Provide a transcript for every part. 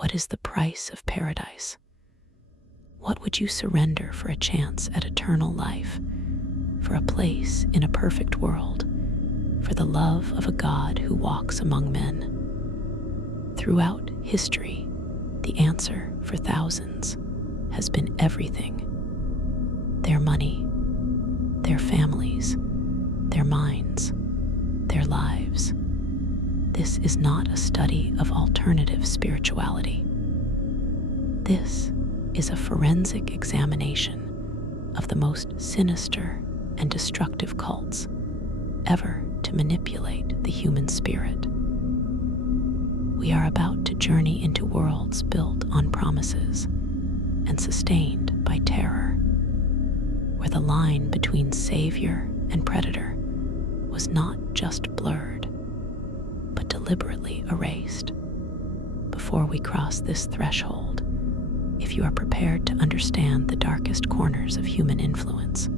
What is the price of paradise? What would you surrender for a chance at eternal life, for a place in a perfect world, for the love of a God who walks among men? Throughout history, the answer for thousands has been everything: their money, their families, their minds, their lives. This is not a study of alternative spirituality. This is a forensic examination of the most sinister and destructive cults ever to manipulate the human spirit. We are about to journey into worlds built on promises and sustained by terror, where the line between savior and predator was not just blurred, but deliberately erased. Before we cross this threshold, if you are prepared to understand the darkest corners of human influence,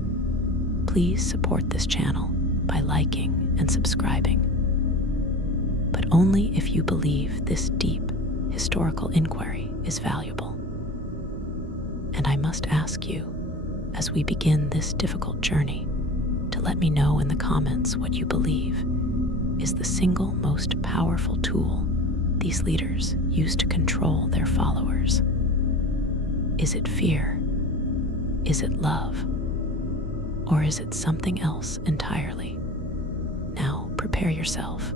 please support this channel by liking and subscribing. But only if you believe this deep historical inquiry is valuable. And I must ask you, as we begin this difficult journey, to let me know in the comments what you believe is the single most powerful tool these leaders use to control their followers. Is it fear? Is it love? Or is it something else entirely? Now prepare yourself.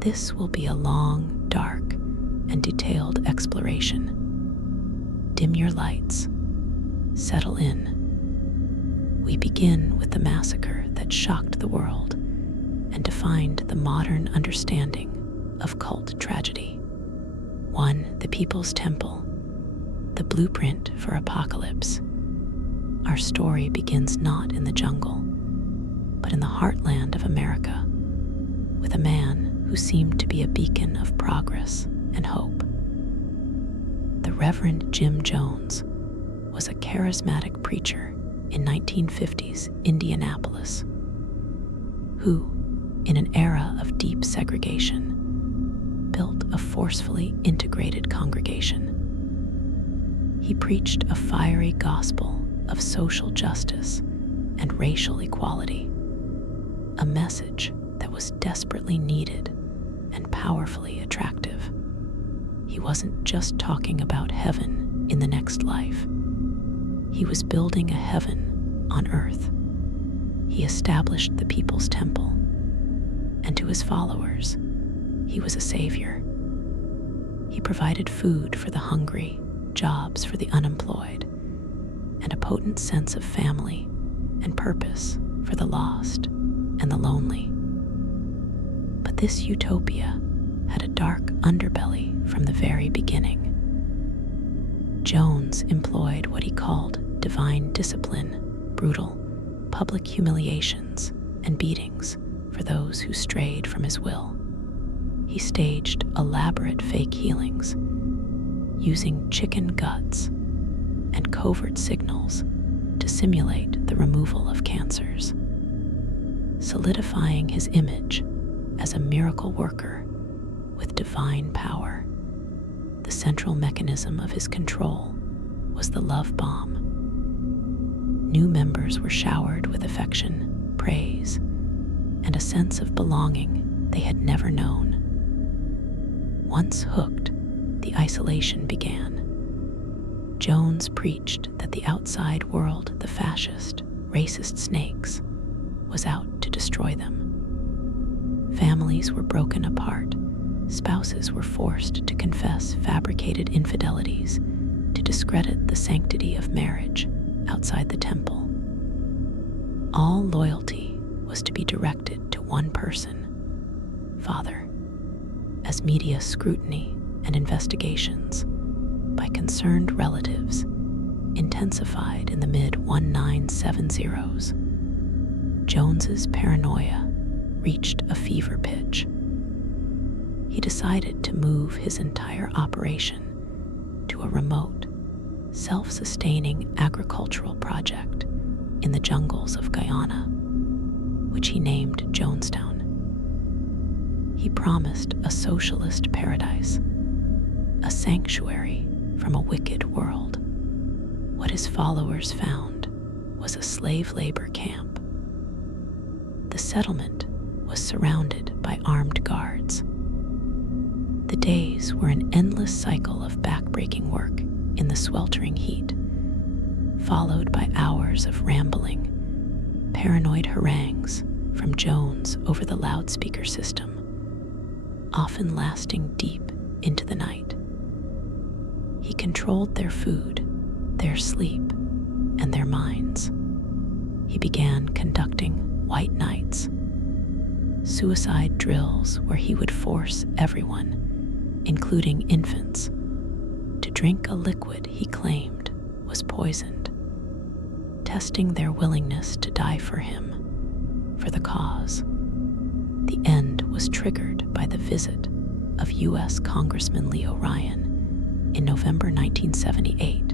This will be a long, dark, and detailed exploration. Dim your lights. Settle in. We begin with the massacre that shocked the world and defined the modern understanding of cult tragedy. 1. The People's Temple, the blueprint for apocalypse. Our story begins not in the jungle, but in the heartland of America, with a man who seemed to be a beacon of progress and hope. The Reverend Jim Jones was a charismatic preacher in 1950s Indianapolis, who, in an era of deep segregation, built a forcefully integrated congregation. He preached a fiery gospel of social justice and racial equality, a message that was desperately needed and powerfully attractive. He wasn't just talking about heaven in the next life. He was building a heaven on earth. He established the People's Temple, and to his followers, he was a savior. He provided food for the hungry, jobs for the unemployed, and a potent sense of family and purpose for the lost and the lonely. But this utopia had a dark underbelly from the very beginning. Jones employed what he called divine discipline, brutal public humiliations and beatings for those who strayed from his will. He staged elaborate fake healings, using chicken guts and covert signals to simulate the removal of cancers, solidifying his image as a miracle worker with divine power. The central mechanism of his control was the love bomb. New members were showered with affection, praise, and a sense of belonging they had never known. Once hooked, the isolation began. Jones preached that the outside world, the fascist, racist snakes, was out to destroy them. Families were broken apart. Spouses were forced to confess fabricated infidelities to discredit the sanctity of marriage outside the temple. All loyalty was to be directed to one person, Father. As media scrutiny and investigations by concerned relatives intensified in the mid-1970s, Jones's paranoia reached a fever pitch. He decided to move his entire operation to a remote, self-sustaining agricultural project in the jungles of Guyana, which he named Jonestown. He promised a socialist paradise, a sanctuary from a wicked world. What his followers found was a slave labor camp. The settlement was surrounded by armed guards. The days were an endless cycle of backbreaking work in the sweltering heat, followed by hours of rambling, paranoid harangues from Jones over the loudspeaker system, often lasting deep into the night. He controlled their food, their sleep, and their minds. He began conducting white nights, suicide drills where he would force everyone, including infants, to drink a liquid he claimed was poisoned, testing their willingness to die for him, for the cause. The end was triggered by the visit of U.S. Congressman Leo Ryan in November 1978,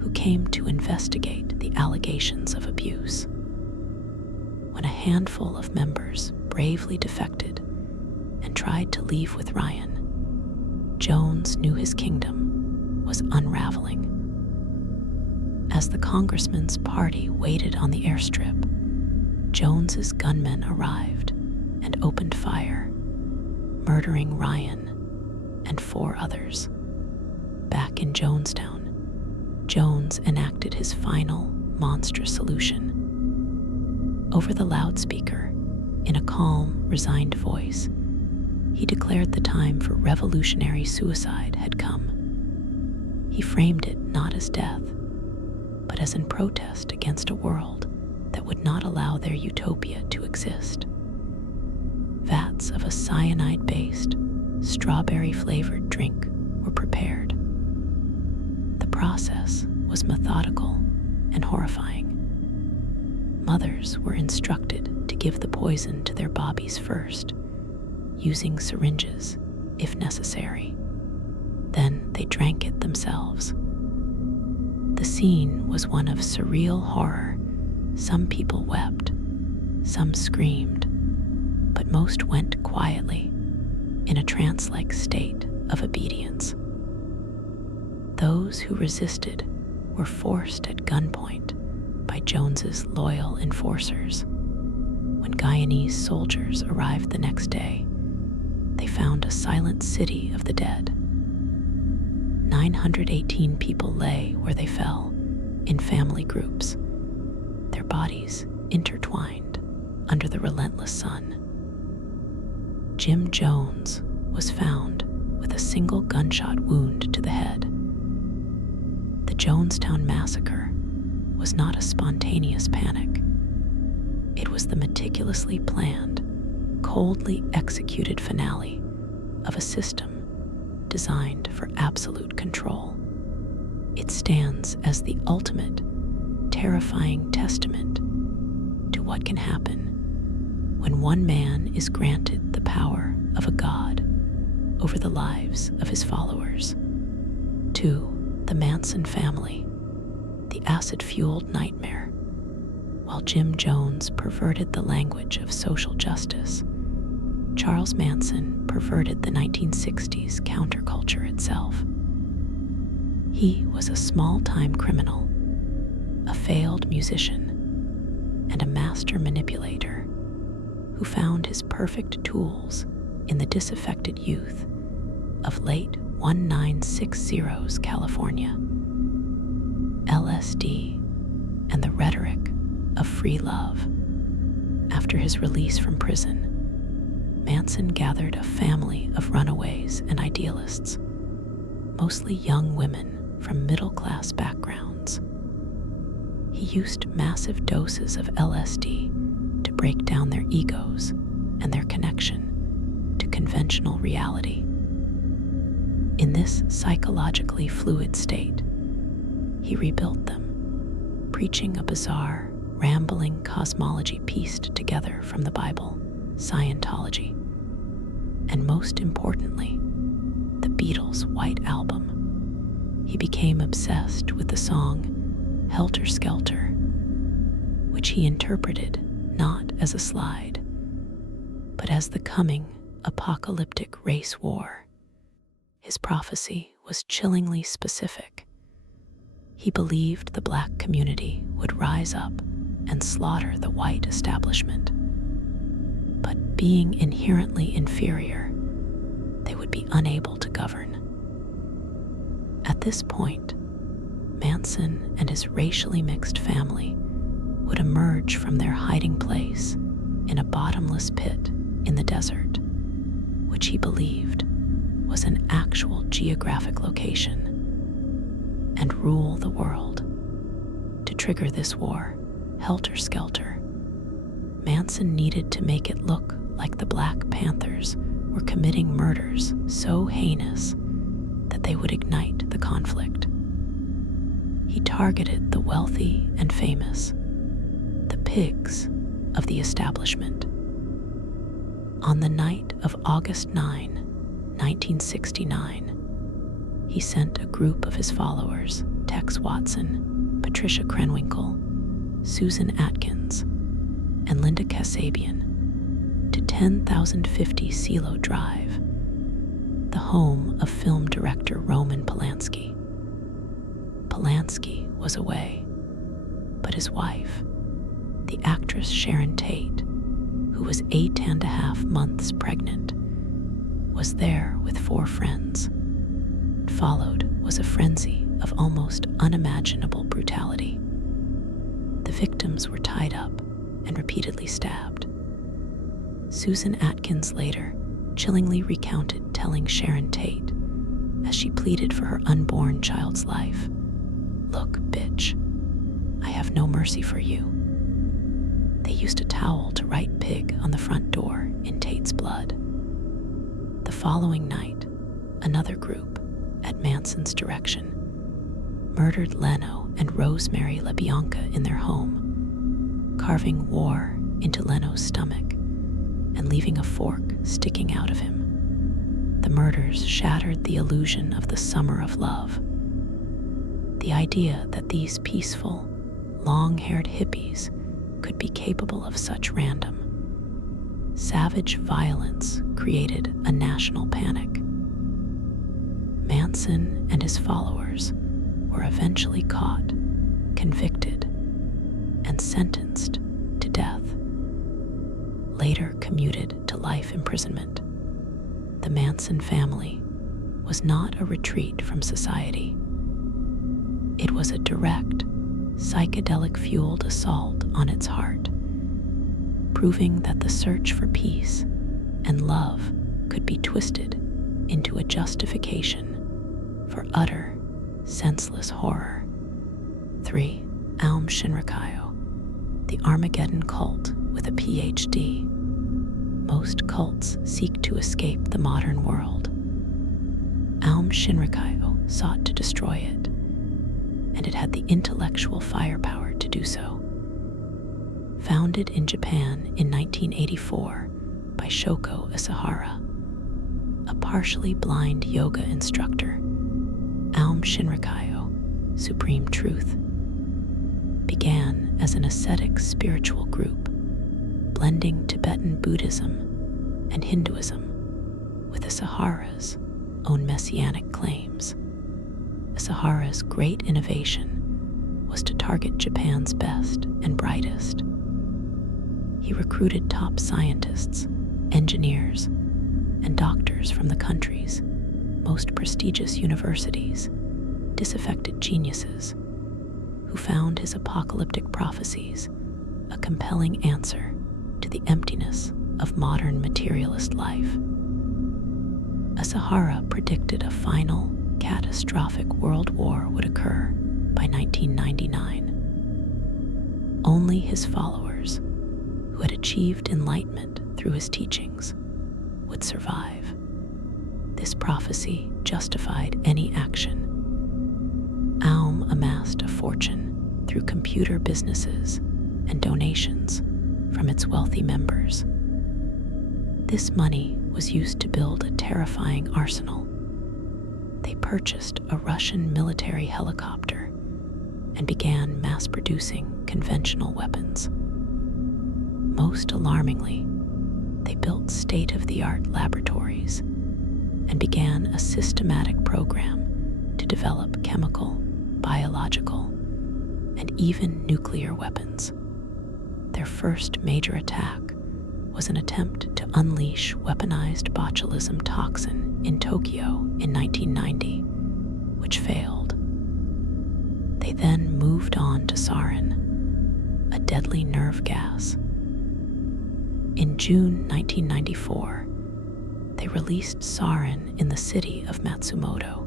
who came to investigate the allegations of abuse. When a handful of members bravely defected and tried to leave with Ryan, Jones knew his kingdom was unraveling. As the congressman's party waited on the airstrip, Jones's gunmen arrived and opened fire, murdering Ryan and 4 others. Back in Jonestown, Jones enacted his final monstrous solution. Over the loudspeaker, in a calm, resigned voice, he declared the time for revolutionary suicide had come. He framed it not as death, but as in protest against a world that would not allow their utopia to exist. Vats of a cyanide-based, strawberry-flavored drink were prepared. The process was methodical and horrifying. Mothers were instructed to give the poison to their babies first, using syringes if necessary. Then they drank it themselves. The scene was one of surreal horror. Some people wept, some screamed, but most went quietly in a trance-like state of obedience. Those who resisted were forced at gunpoint by Jones's loyal enforcers. When Guyanese soldiers arrived the next day, they found a silent city of the dead. 918 people lay where they fell, in family groups, their bodies intertwined under the relentless sun. Jim Jones was found with a single gunshot wound to the head. The Jonestown massacre was not a spontaneous panic. It was the meticulously planned, coldly executed finale of a system designed for absolute control. It stands as the ultimate, terrifying testament to what can happen when one man is granted the power of a god over the lives of his followers. 2. The Manson family, the acid-fueled nightmare. While Jim Jones perverted the language of social justice, Charles Manson perverted the 1960s counterculture itself. He was a small-time criminal, a failed musician, and a master manipulator who found his perfect tools in the disaffected youth of late 1960s California. LSD and the rhetoric of free love. After his release from prison, Manson gathered a family of runaways and idealists, mostly young women from middle-class backgrounds. He used massive doses of LSD to break down their egos and their connection to conventional reality. In this psychologically fluid state, he rebuilt them, preaching a bizarre, rambling cosmology pieced together from the Bible, Scientology, and most importantly, the Beatles' White Album. He became obsessed with the song Helter Skelter, which he interpreted not as a slide, but as the coming apocalyptic race war. His prophecy was chillingly specific. He believed the black community would rise up and slaughter the white establishment. But being inherently inferior, they would be unable to govern. At this point, Manson and his racially mixed family would emerge from their hiding place in a bottomless pit in the desert, which he believed was an actual geographic location, and rule the world. To trigger this war, helter-skelter, Manson needed to make it look like the Black Panthers were committing murders so heinous that they would ignite the conflict. He targeted the wealthy and famous, the pigs of the establishment. On the night of August 9, 1969, he sent a group of his followers, Tex Watson, Patricia Krenwinkel, Susan Atkins, and Linda Kasabian, to 10,050 CeeLo Drive, the home of film director Roman Polanski. Polanski was away, but his wife, the actress Sharon Tate, who was 8.5 months pregnant, was there with 4 friends. Followed was a frenzy of almost unimaginable brutality. The victims were tied up and repeatedly stabbed. Susan Atkins later chillingly recounted telling Sharon Tate, as she pleaded for her unborn child's life, "Look, bitch, I have no mercy for you." They used a towel to write pig on the front door in Tate's blood. The following night, another group, at Manson's direction, murdered Leno and Rosemary LaBianca in their home, carving war into Leno's stomach and leaving a fork sticking out of him. The murders shattered the illusion of the summer of love. The idea that these peaceful, long-haired hippies could be capable of such random, savage violence created a national panic. Manson and his followers were eventually caught, convicted, and sentenced to death, later commuted to life imprisonment. The Manson family was not a retreat from society. It was a direct, psychedelic-fueled assault on its heart, proving that the search for peace and love could be twisted into a justification for utter, senseless horror. 3. Aum Shinrikyo, the Armageddon cult with a PhD. Most cults seek to escape the modern world. Aum Shinrikyo sought to destroy it, and it had the intellectual firepower to do so. Founded in Japan in 1984 by Shoko Asahara, a partially blind yoga instructor, Aum Shinrikyo, Supreme Truth, began as an ascetic spiritual group, blending Tibetan Buddhism and Hinduism with Asahara's own messianic claims. Asahara's great innovation was to target Japan's best and brightest. He recruited top scientists, engineers, and doctors from the country's most prestigious universities, disaffected geniuses, who found his apocalyptic prophecies a compelling answer to the emptiness of modern materialist life. Asahara predicted a final, catastrophic world war would occur by 1999. Only his followers, who had achieved enlightenment through his teachings, would survive. This prophecy justified any action. Aum amassed a fortune through computer businesses and donations from its wealthy members. This money was used to build a terrifying arsenal. They purchased a Russian military helicopter and began mass-producing conventional weapons. Most alarmingly, they built state-of-the-art laboratories, and began a systematic program to develop chemical, biological, and even nuclear weapons. Their first major attack was an attempt to unleash weaponized botulism toxin in Tokyo in 1990, which failed. They then moved on to sarin, a deadly nerve gas. In June 1994, they released sarin in the city of Matsumoto,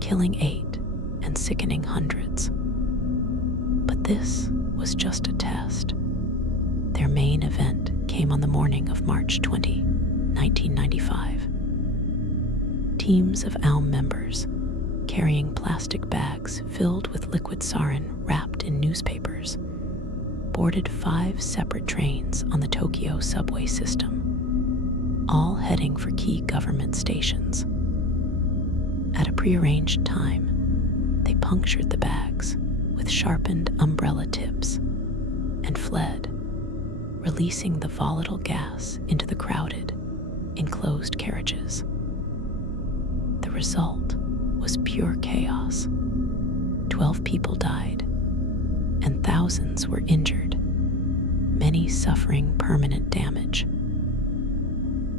killing 8 and sickening hundreds. But this was just a test. Their main event came on the morning of March 20, 1995. Teams of ALM members, carrying plastic bags filled with liquid sarin wrapped in newspapers, boarded 5 separate trains on the Tokyo subway system, all heading for key government stations. At a prearranged time, they punctured the bags with sharpened umbrella tips and fled, releasing the volatile gas into the crowded, enclosed carriages. The result was pure chaos. 12 people died, and thousands were injured, many suffering permanent damage.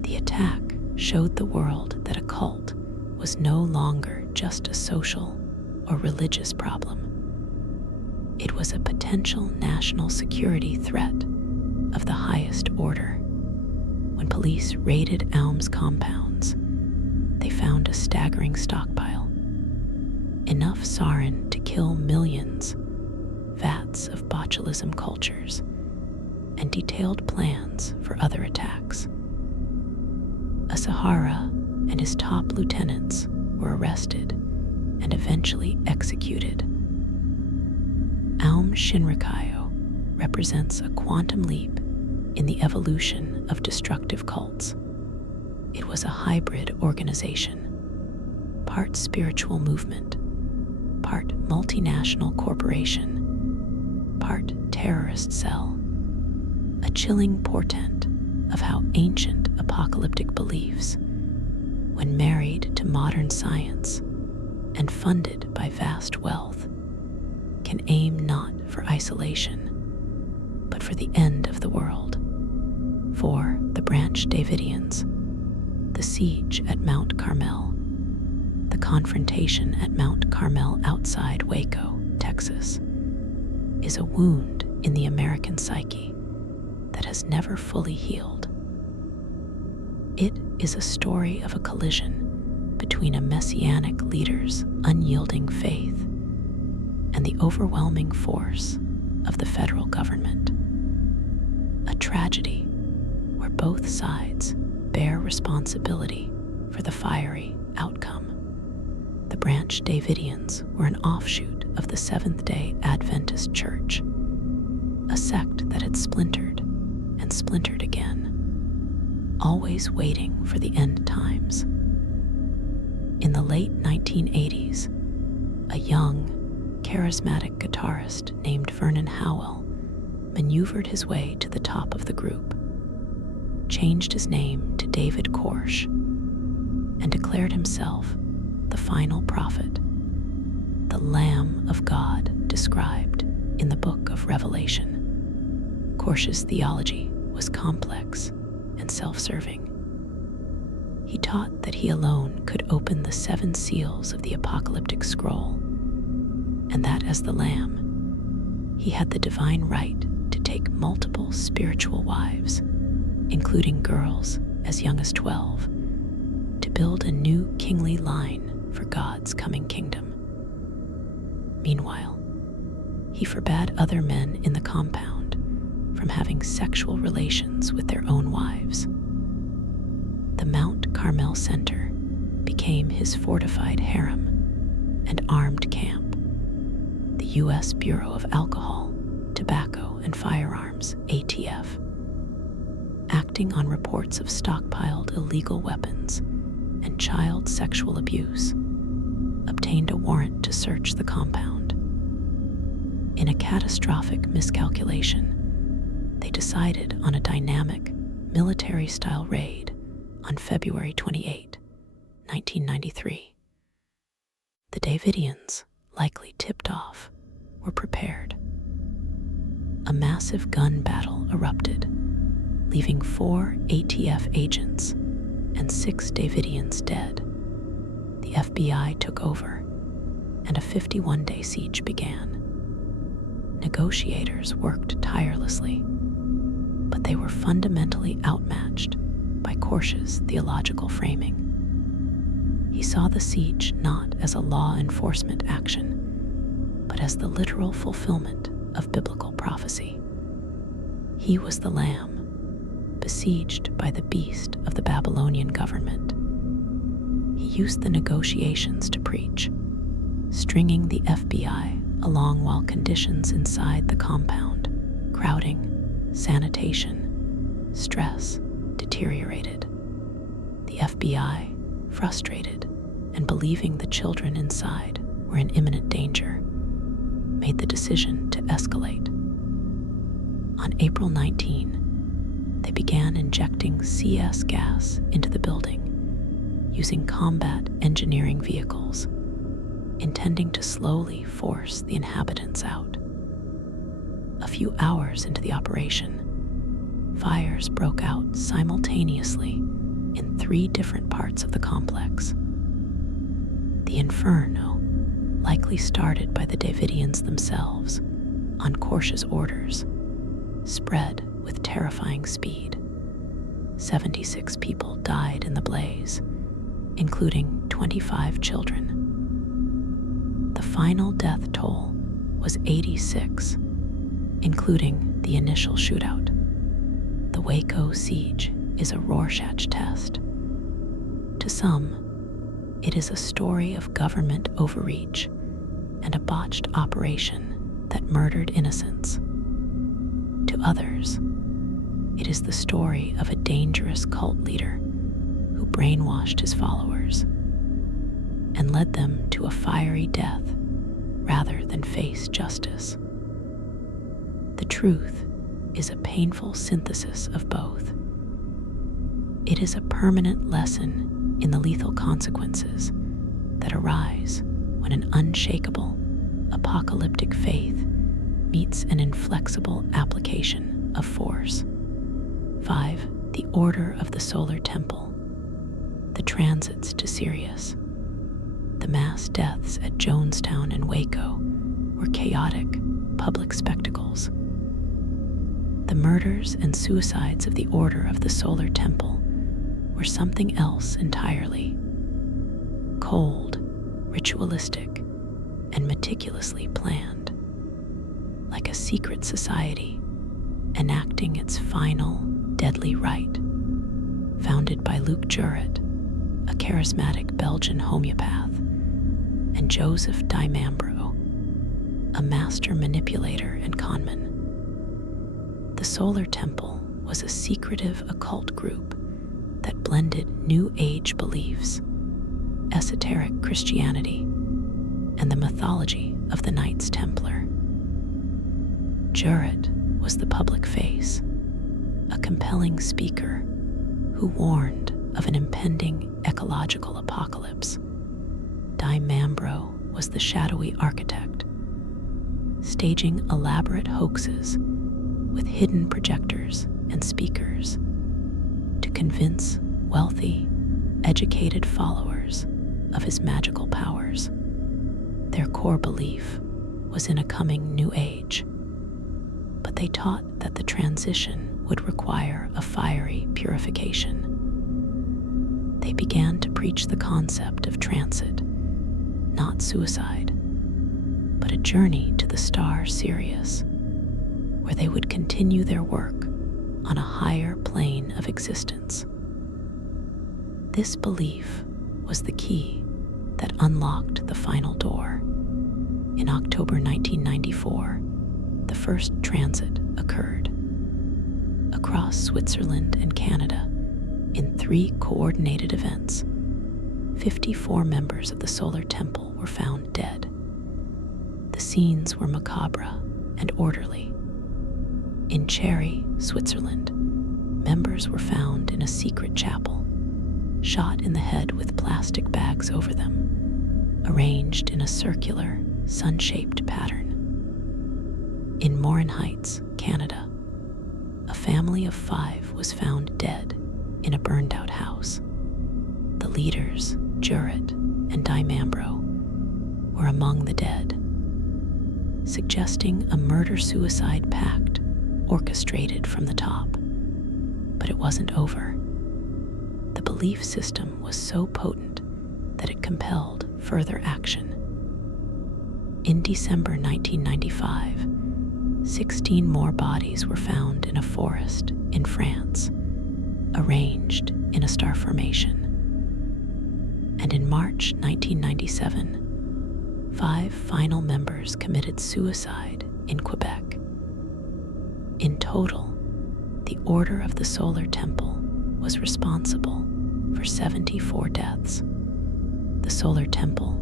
The attack showed the world that a cult was no longer just a social or religious problem. It was a potential national security threat of the highest order. When police raided ALM's compounds, they found a staggering stockpile, enough sarin to kill millions, vats of botulism cultures, and detailed plans for other attacks. Asahara and his top lieutenants were arrested and eventually executed. Aum Shinrikyo represents a quantum leap in the evolution of destructive cults. It was a hybrid organization, part spiritual movement, part multinational corporation, part terrorist cell, a chilling portent of how ancient apocalyptic beliefs, when married to modern science and funded by vast wealth, can aim not for isolation, but for the end of the world. For the Branch Davidians, the siege at Mount Carmel, the confrontation at Mount Carmel outside Waco, Texas, is a wound in the American psyche that has never fully healed. It is a story of a collision between a messianic leader's unyielding faith and the overwhelming force of the federal government. A tragedy where both sides bear responsibility for the fiery outcome. The Branch Davidians were an offshoot of the Seventh-day Adventist Church, a sect that had splintered and splintered again, always waiting for the end times. In the late 1980s, a young, charismatic guitarist named Vernon Howell maneuvered his way to the top of the group, changed his name to David Koresh, and declared himself the final prophet, the Lamb of God described in the book of Revelation. Koresh's theology was complex and self-serving. He taught that he alone could open the 7 seals of the apocalyptic scroll, and that as the Lamb, he had the divine right to take multiple spiritual wives, including girls as young as 12, to build a new kingly line for God's coming kingdom. Meanwhile, he forbade other men in the compound from having sexual relations with their own wives. The Mount Carmel Center became his fortified harem and armed camp. The U.S. Bureau of Alcohol, Tobacco, and Firearms, ATF, acting on reports of stockpiled illegal weapons and child sexual abuse, obtained a warrant to search the compound. In a catastrophic miscalculation, they decided on a dynamic, military-style raid on February 28, 1993. The Davidians, likely tipped off, were prepared. A massive gun battle erupted, leaving 4 ATF agents and 6 Davidians dead. The FBI took over, and a 51-day siege began. Negotiators worked tirelessly, but they were fundamentally outmatched by Korsh's theological framing. He saw the siege not as a law enforcement action, but as the literal fulfillment of biblical prophecy. He was the lamb, besieged by the beast of the Babylonian government. He used the negotiations to preach, stringing the FBI along while conditions inside the compound, crowding, sanitation, stress, deteriorated. The FBI, frustrated and believing the children inside were in imminent danger, made the decision to escalate. On April 19, they began injecting CS gas into the building, using combat engineering vehicles, intending to slowly force the inhabitants out. A few hours into the operation, fires broke out simultaneously in 3 different parts of the complex. The inferno, likely started by the Davidians themselves on Korsh's orders, spread with terrifying speed. 76 people died in the blaze, including 25 children. The final death toll was 86, including the initial shootout. The Waco siege is a Rorschach test. To some, it is a story of government overreach and a botched operation that murdered innocents. To others, it is the story of a dangerous cult leader who brainwashed his followers and led them to a fiery death rather than face justice. The truth is a painful synthesis of both. It is a permanent lesson in the lethal consequences that arise when an unshakable, apocalyptic faith meets an inflexible application of force. 5. The Order of the Solar Temple. The transits to Sirius. The mass deaths at Jonestown and Waco were chaotic, public spectacles. The murders and suicides of the Order of the Solar Temple were something else entirely. Cold, ritualistic, and meticulously planned, like a secret society enacting its final, deadly rite. Founded by Luke Juret, a charismatic Belgian homeopath, and Joseph Dimambro, a master manipulator and conman. The Solar Temple was a secretive occult group that blended New Age beliefs, esoteric Christianity, and the mythology of the Knights Templar. Juret was the public face, a compelling speaker who warned of an impending ecological apocalypse. Dimambro was the shadowy architect, staging elaborate hoaxes with hidden projectors and speakers to convince wealthy, educated followers of his magical powers. Their core belief was in a coming new age, but they taught that the transition would require a fiery purification. They began to preach the concept of transit, not suicide, but a journey to the star Sirius, where they would continue their work on a higher plane of existence. This belief was the key that unlocked the final door. In October 1994, the first transit occurred. Across Switzerland and Canada, in 3 coordinated events, 54 members of the Solar Temple were found dead. The scenes were macabre and orderly. In Cherry, Switzerland, members were found in a secret chapel, shot in the head with plastic bags over them, arranged in a circular, sun-shaped pattern. In Morin Heights, Canada, a family of 5 was found dead in a burned-out house. The leaders, Juret and Di Mambro, were among the dead, suggesting a murder-suicide pact orchestrated from the top. But it wasn't over. The belief system was so potent that it compelled further action. In December 1995, 16 more bodies were found in a forest in France, arranged in a star formation. And in March 1997, 5 final members committed suicide in Quebec. In total, the Order of the Solar Temple was responsible for 74 deaths. The Solar Temple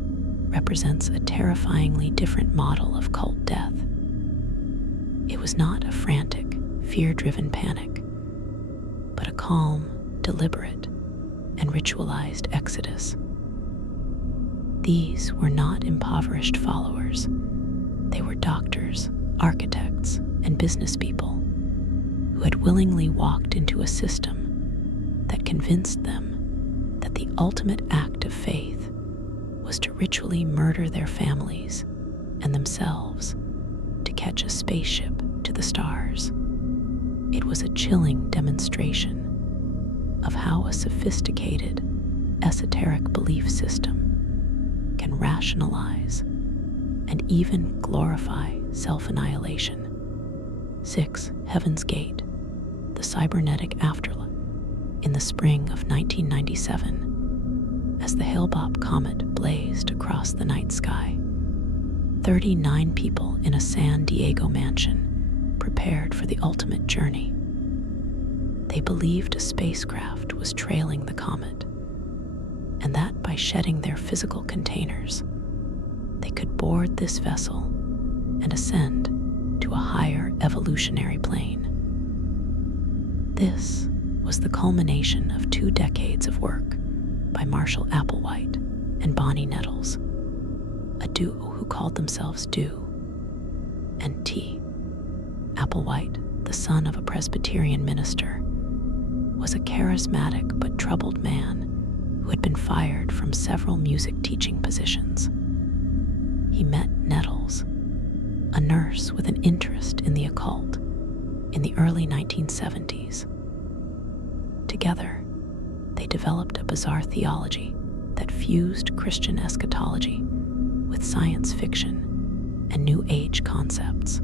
represents a terrifyingly different model of cult death. It was not a frantic, fear-driven panic, but a calm, deliberate, and ritualized exodus. These were not impoverished followers. They were doctors, architects, and business people who had willingly walked into a system that convinced them that the ultimate act of faith was to ritually murder their families and themselves to catch a spaceship to the stars. It was a chilling demonstration of how a sophisticated, esoteric belief system can rationalize and even glorify self-annihilation. 6. Heaven's Gate, the cybernetic afterlife. In the spring of 1997, as the Hale-Bopp comet blazed across the night sky, 39 people in a San Diego mansion prepared for the ultimate journey. They believed a spacecraft was trailing the comet, and that by shedding their physical containers, they could board this vessel and ascend to a higher evolutionary plane. This was the culmination of 2 decades of work by Marshall Applewhite and Bonnie Nettles, a duo who called themselves Do and T. Applewhite, the son of a Presbyterian minister, was a charismatic but troubled man who had been fired from several music teaching positions. He met Nettles, a nurse with an interest in the occult, in the early 1970s. Together, they developed a bizarre theology that fused Christian eschatology with science fiction and New Age concepts.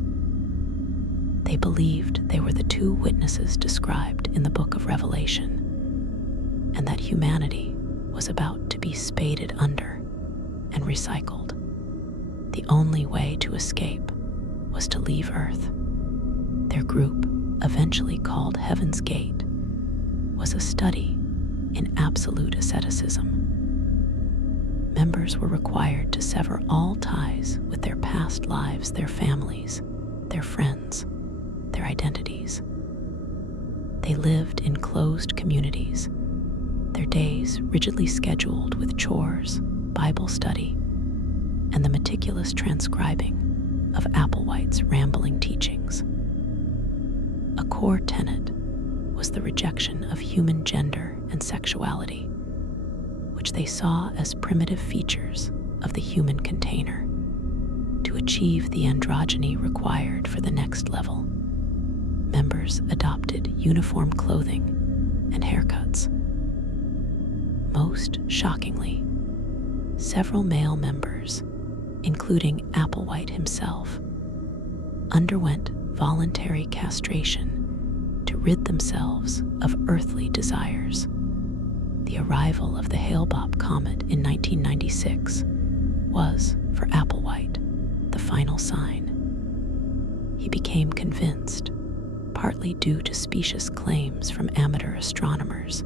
They believed they were the 2 witnesses described in the book of Revelation, and that humanity was about to be spaded under and recycled. The only way to escape was to leave Earth. Their group, eventually called Heaven's Gate, was a study in absolute asceticism. Members were required to sever all ties with their past lives, their families, their friends, their identities. They lived in closed communities, their days rigidly scheduled with chores, Bible study, and the meticulous transcribing of Applewhite's rambling teachings. A core tenet was the rejection of human gender and sexuality, which they saw as primitive features of the human container. To achieve the androgyny required for the next level, members adopted uniform clothing and haircuts. Most shockingly, several male members, including Applewhite himself, underwent voluntary castration to rid themselves of earthly desires. The arrival of the Hale-Bopp comet in 1996 was, for Applewhite, the final sign. He became convinced, partly due to specious claims from amateur astronomers,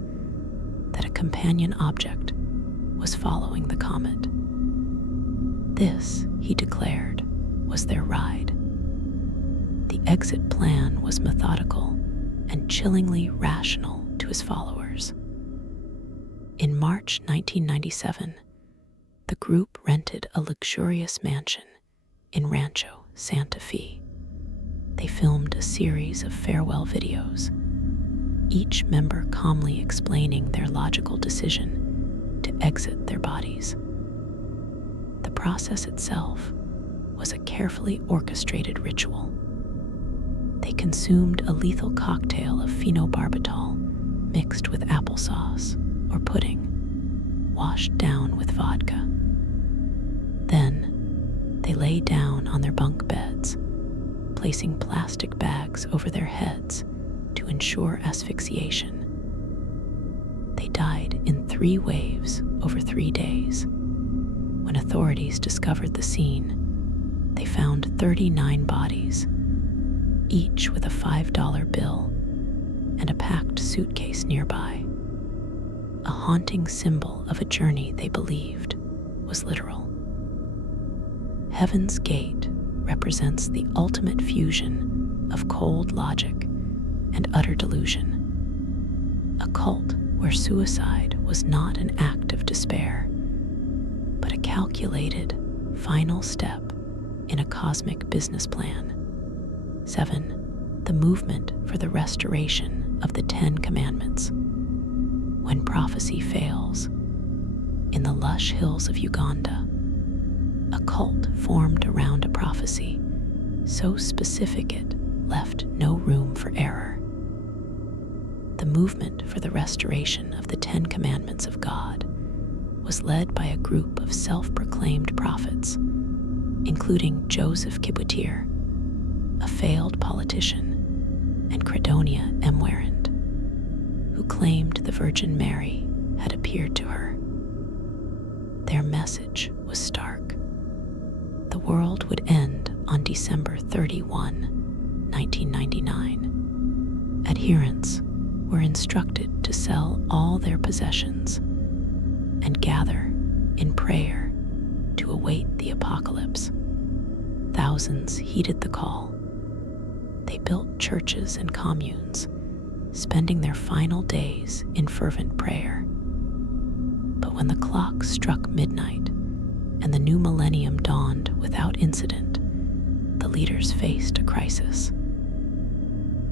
that a companion object was following the comet. This, he declared, was their ride. The exit plan was methodical and chillingly rational to his followers. In March 1997, the group rented a luxurious mansion in Rancho Santa Fe. They filmed a series of farewell videos, each member calmly explaining their logical decision to exit their bodies. The process itself was a carefully orchestrated ritual. They consumed a lethal cocktail of phenobarbital mixed with applesauce or pudding, washed down with vodka. Then, they lay down on their bunk beds, placing plastic bags over their heads to ensure asphyxiation. They died in 3 waves over 3 days. When authorities discovered the scene, they found 39 bodies, each with a $5 bill and a packed suitcase nearby, a haunting symbol of a journey they believed was literal. Heaven's Gate represents the ultimate fusion of cold logic and utter delusion, a cult where suicide was not an act of despair, but a calculated, final step in a cosmic business plan. 7. The movement for the restoration of the 10 Commandments. When prophecy fails, in the lush hills of Uganda, a cult formed around a prophecy so specific it left no room for error. The movement for the restoration of the 10 Commandments of God was led by a group of self-proclaimed prophets, including Joseph Kibutir, a failed politician, and Credonia Emwarand, who claimed the Virgin Mary had appeared to her. Their message was stark. The world would end on December 31, 1999. Adherents were instructed to sell all their possessions and gather in prayer to await the apocalypse. Thousands heeded the call. They built churches and communes, spending their final days in fervent prayer. But when the clock struck midnight and the new millennium dawned without incident, the leaders faced a crisis.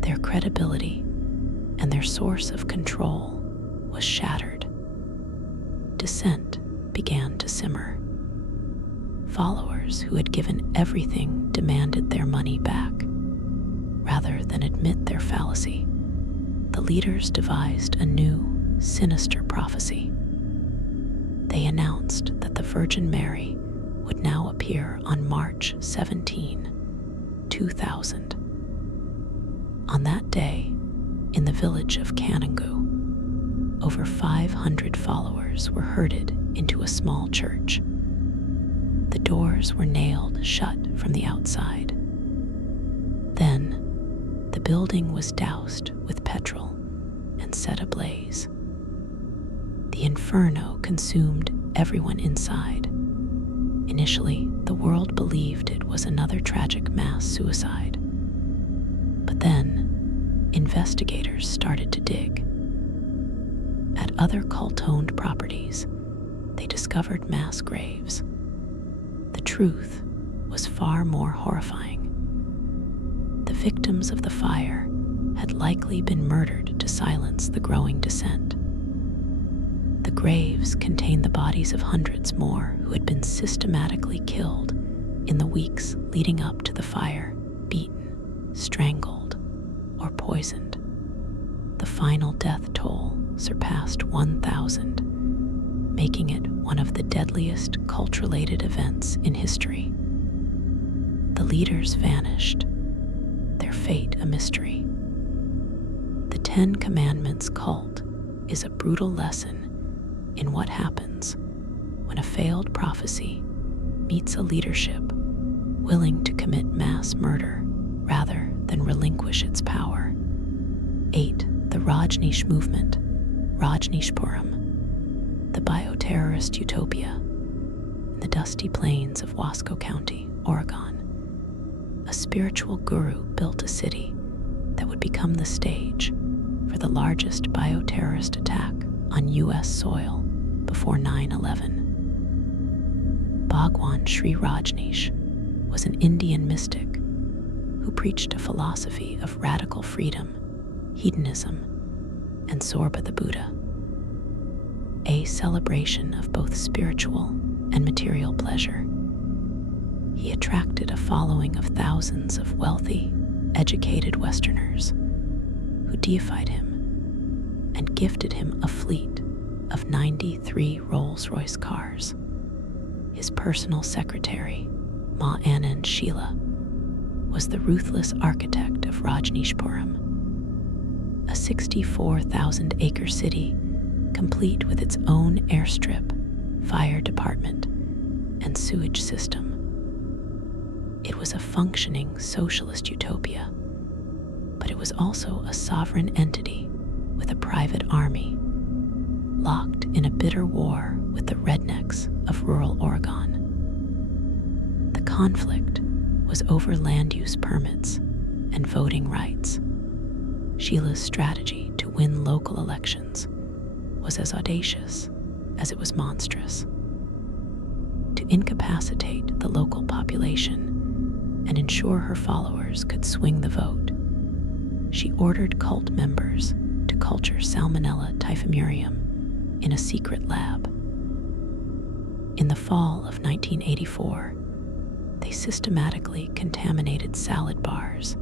Their credibility and their source of control was shattered. Dissent began to simmer. Followers who had given everything demanded their money back. Rather than admit their fallacy, the leaders devised a new, sinister prophecy. They announced that the Virgin Mary would now appear on March 17, 2000. On that day, in the village of Kanangu, over 500 followers were herded into a small church. The doors were nailed shut from the outside. Then, the building was doused with petrol and set ablaze. The inferno consumed everyone inside. Initially, the world believed it was another tragic mass suicide. But then, investigators started to dig. At other cult-owned properties, they discovered mass graves. The truth was far more horrifying. The victims of the fire had likely been murdered to silence the growing dissent. The graves contained the bodies of hundreds more who had been systematically killed in the weeks leading up to the fire, beaten, strangled, or poisoned. The final death toll surpassed 1,000, making it one of the deadliest cult-related events in history. The leaders vanished, their fate a mystery. The 10 Commandments cult is a brutal lesson in what happens when a failed prophecy meets a leadership willing to commit mass murder rather than relinquish its power. 8. The Rajneesh movement, Rajneeshpuram, the bioterrorist utopia in the dusty plains of Wasco County, Oregon. A spiritual guru built a city that would become the stage for the largest bioterrorist attack on U.S. soil before 9/11. Bhagwan Sri Rajneesh was an Indian mystic who preached a philosophy of radical freedom, hedonism, and Sorba the Buddha, a celebration of both spiritual and material pleasure. He attracted a following of thousands of wealthy, educated Westerners who deified him and gifted him a fleet of 93 Rolls-Royce cars. His personal secretary, Ma Anand Sheela, was the ruthless architect of Rajneeshpuram, a 64,000-acre city complete with its own airstrip, fire department, and sewage system. It was a functioning socialist utopia, but it was also a sovereign entity with a private army, locked in a bitter war with the rednecks of rural Oregon. The conflict was over land use permits and voting rights. Sheila's strategy to win local elections was as audacious as it was monstrous. To incapacitate the local population and ensure her followers could swing the vote, she ordered cult members to culture Salmonella typhimurium in a secret lab. In the fall of 1984, they systematically contaminated salad bars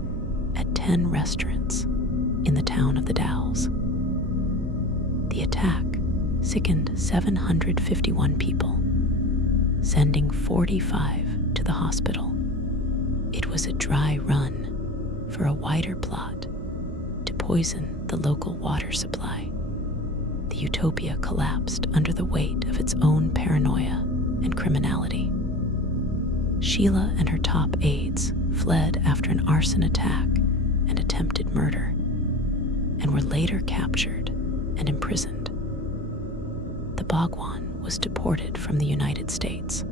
at 10 restaurants in the town of the Dalles. The attack sickened 751 people, sending 45 to the hospital. It was a dry run for a wider plot to poison the local water supply. The utopia collapsed under the weight of its own paranoia and criminality. Sheila and her top aides fled after an arson attack and attempted murder, and were later captured and imprisoned. The Bhagwan was deported from the United States.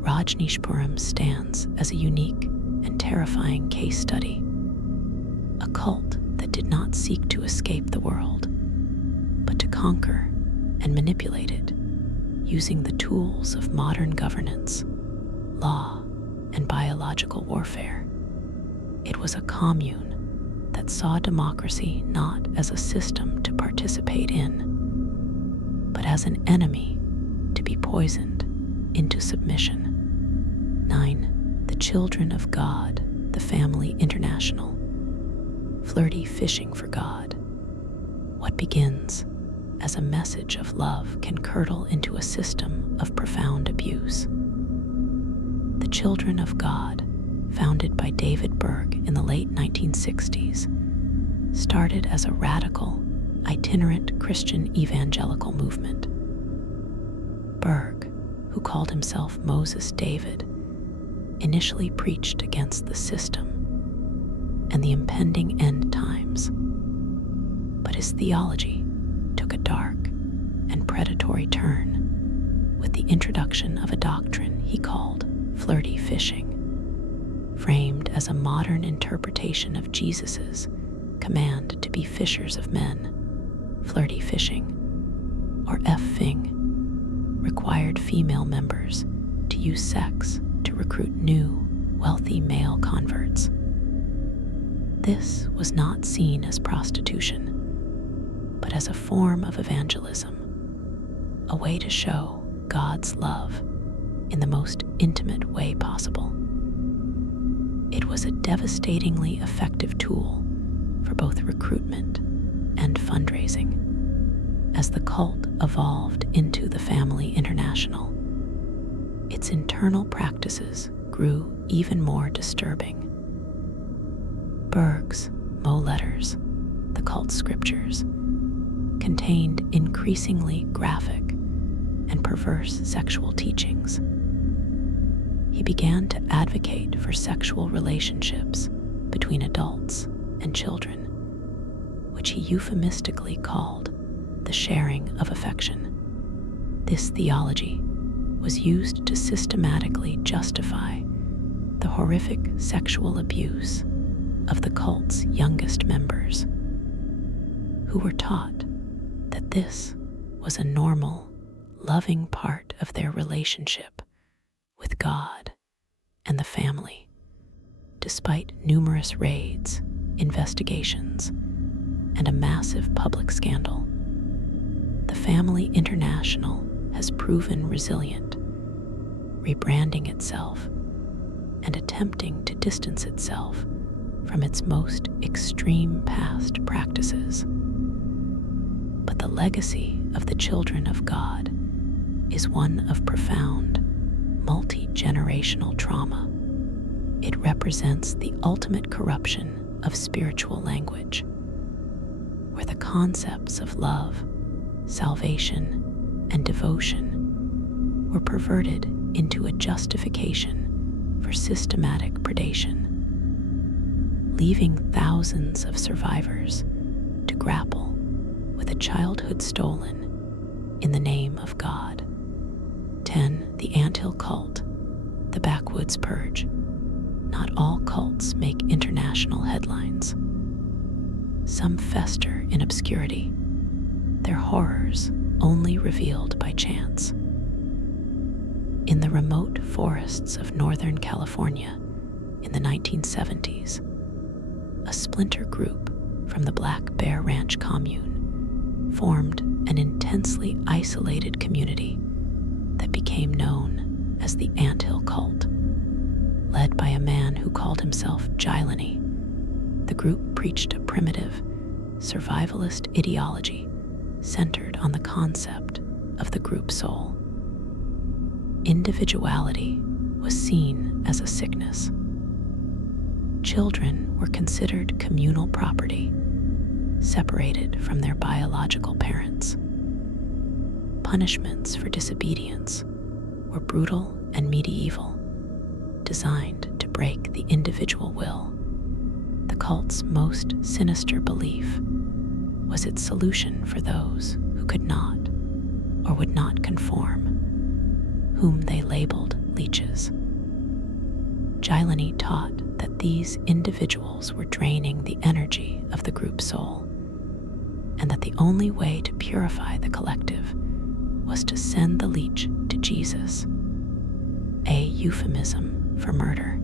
Rajneeshpuram stands as a unique and terrifying case study, a cult that did not seek to escape the world, but to conquer and manipulate it using the tools of modern governance, law, and biological warfare. It was a commune that saw democracy not as a system to participate in, but as an enemy to be poisoned into submission. 9. The Children of God, the Family International. Flirty fishing for God. What begins as a message of love can curdle into a system of profound abuse. The Children of God, founded by David Berg in the late 1960s, started as a radical, itinerant Christian evangelical movement. Berg, who called himself Moses David, initially preached against the system and the impending end times, but his theology took a dark and predatory turn with the introduction of a doctrine he called flirty fishing, framed as a modern interpretation of Jesus's command to be fishers of men. Flirty fishing, or F-fing, required female members to use sex to recruit new, wealthy male converts. This was not seen as prostitution, but as a form of evangelism, a way to show God's love in the most intimate way possible. It was a devastatingly effective tool for both recruitment and fundraising. As the cult evolved into the Family International, its internal practices grew even more disturbing. Berg's Mo letters, the cult scriptures, contained increasingly graphic and perverse sexual teachings. He began to advocate for sexual relationships between adults and children, which he euphemistically called the sharing of affection. This theology was used to systematically justify the horrific sexual abuse of the cult's youngest members, who were taught that this was a normal loving part of their relationship with God and the family, despite numerous raids, investigations, and a massive public scandal. The Family International has proven resilient, rebranding itself and attempting to distance itself from its most extreme past practices. But the legacy of the children of God is one of profound, multi-generational trauma. It represents the ultimate corruption of spiritual language, where the concepts of love, salvation, and devotion were perverted into a justification for systematic predation, leaving thousands of survivors to grapple with a childhood stolen in the name of God. 10. The Anthill Cult, the Backwoods Purge. Not all cults make international headlines. Some fester in obscurity, their horrors only revealed by chance. In the remote forests of Northern California in the 1970s, a splinter group from the Black Bear Ranch commune formed an intensely isolated community that became known as the Anthill Cult. Led by a man who called himself Jonestown, the group preached a primitive, survivalist ideology centered on the concept of the group soul. Individuality was seen as a sickness. Children were considered communal property, separated from their biological parents. Punishments for disobedience were brutal and medieval, designed to break the individual will. The cult's most sinister belief was its solution for those who could not or would not conform, whom they labeled leeches. Jonestown taught that these individuals were draining the energy of the group soul, and that the only way to purify the collective was to send the leech to Jesus, a euphemism for murder.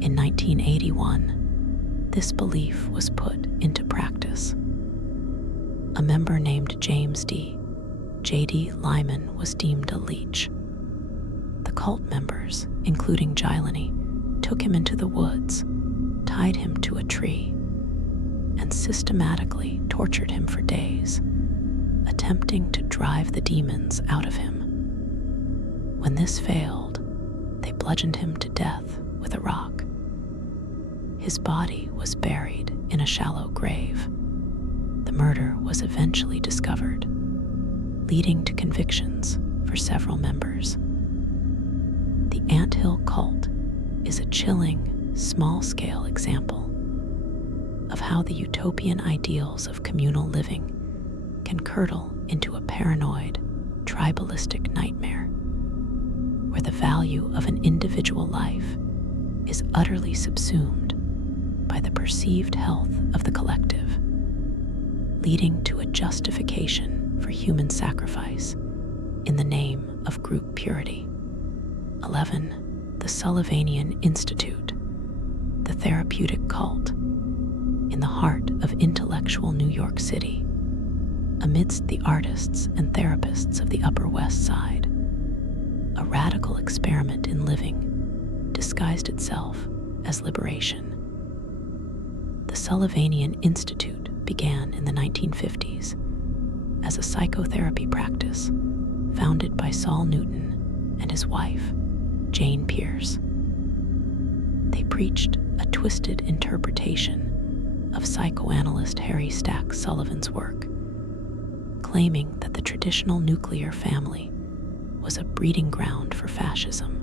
In 1981, this belief was put into practice. A member named James J.D. Lyman was deemed a leech. The cult members, including Jonestown, took him into the woods, tied him to a tree, and systematically tortured him for days, attempting to drive the demons out of him. When this failed, they bludgeoned him to death with a rock. His body was buried in a shallow grave. The murder was eventually discovered, leading to convictions for several members. The Anthill Cult is a chilling, small-scale example of how the utopian ideals of communal living can curdle into a paranoid, tribalistic nightmare, where the value of an individual life is utterly subsumed by the perceived health of the collective, leading to a justification for human sacrifice in the name of group purity. 11. The Sullivanian Institute, the therapeutic cult, in the heart of intellectual New York City, amidst the artists and therapists of the Upper West Side. A radical experiment in living disguised itself as liberation. The Sullivanian Institute began in the 1950s as a psychotherapy practice founded by Saul Newton and his wife, Jane Pierce. They preached a twisted interpretation of psychoanalyst Harry Stack Sullivan's work, claiming that the traditional nuclear family was a breeding ground for fascism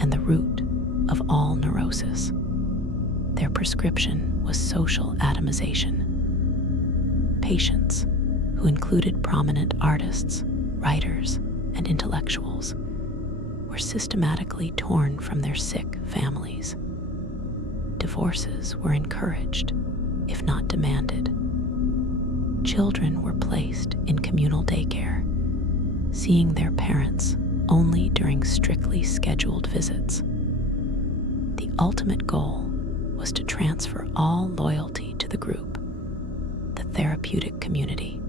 and the root of all neurosis. Their prescription was social atomization. Patients, who included prominent artists, writers, and intellectuals, were systematically torn from their sick families. Divorces were encouraged, if not demanded. Children were placed in communal daycare, seeing their parents only during strictly scheduled visits. The ultimate goal was to transfer all loyalty to the group, the therapeutic community.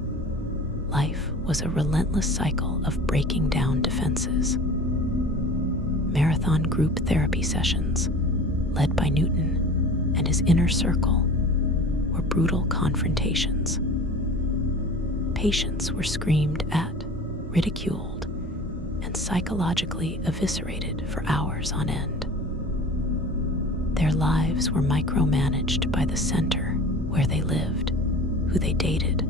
Life was a relentless cycle of breaking down defenses. Marathon group therapy sessions, led by Newton and his inner circle, were brutal confrontations. Patients were screamed at, ridiculed, and psychologically eviscerated for hours on end. Their lives were micromanaged by the center where they lived, who they dated,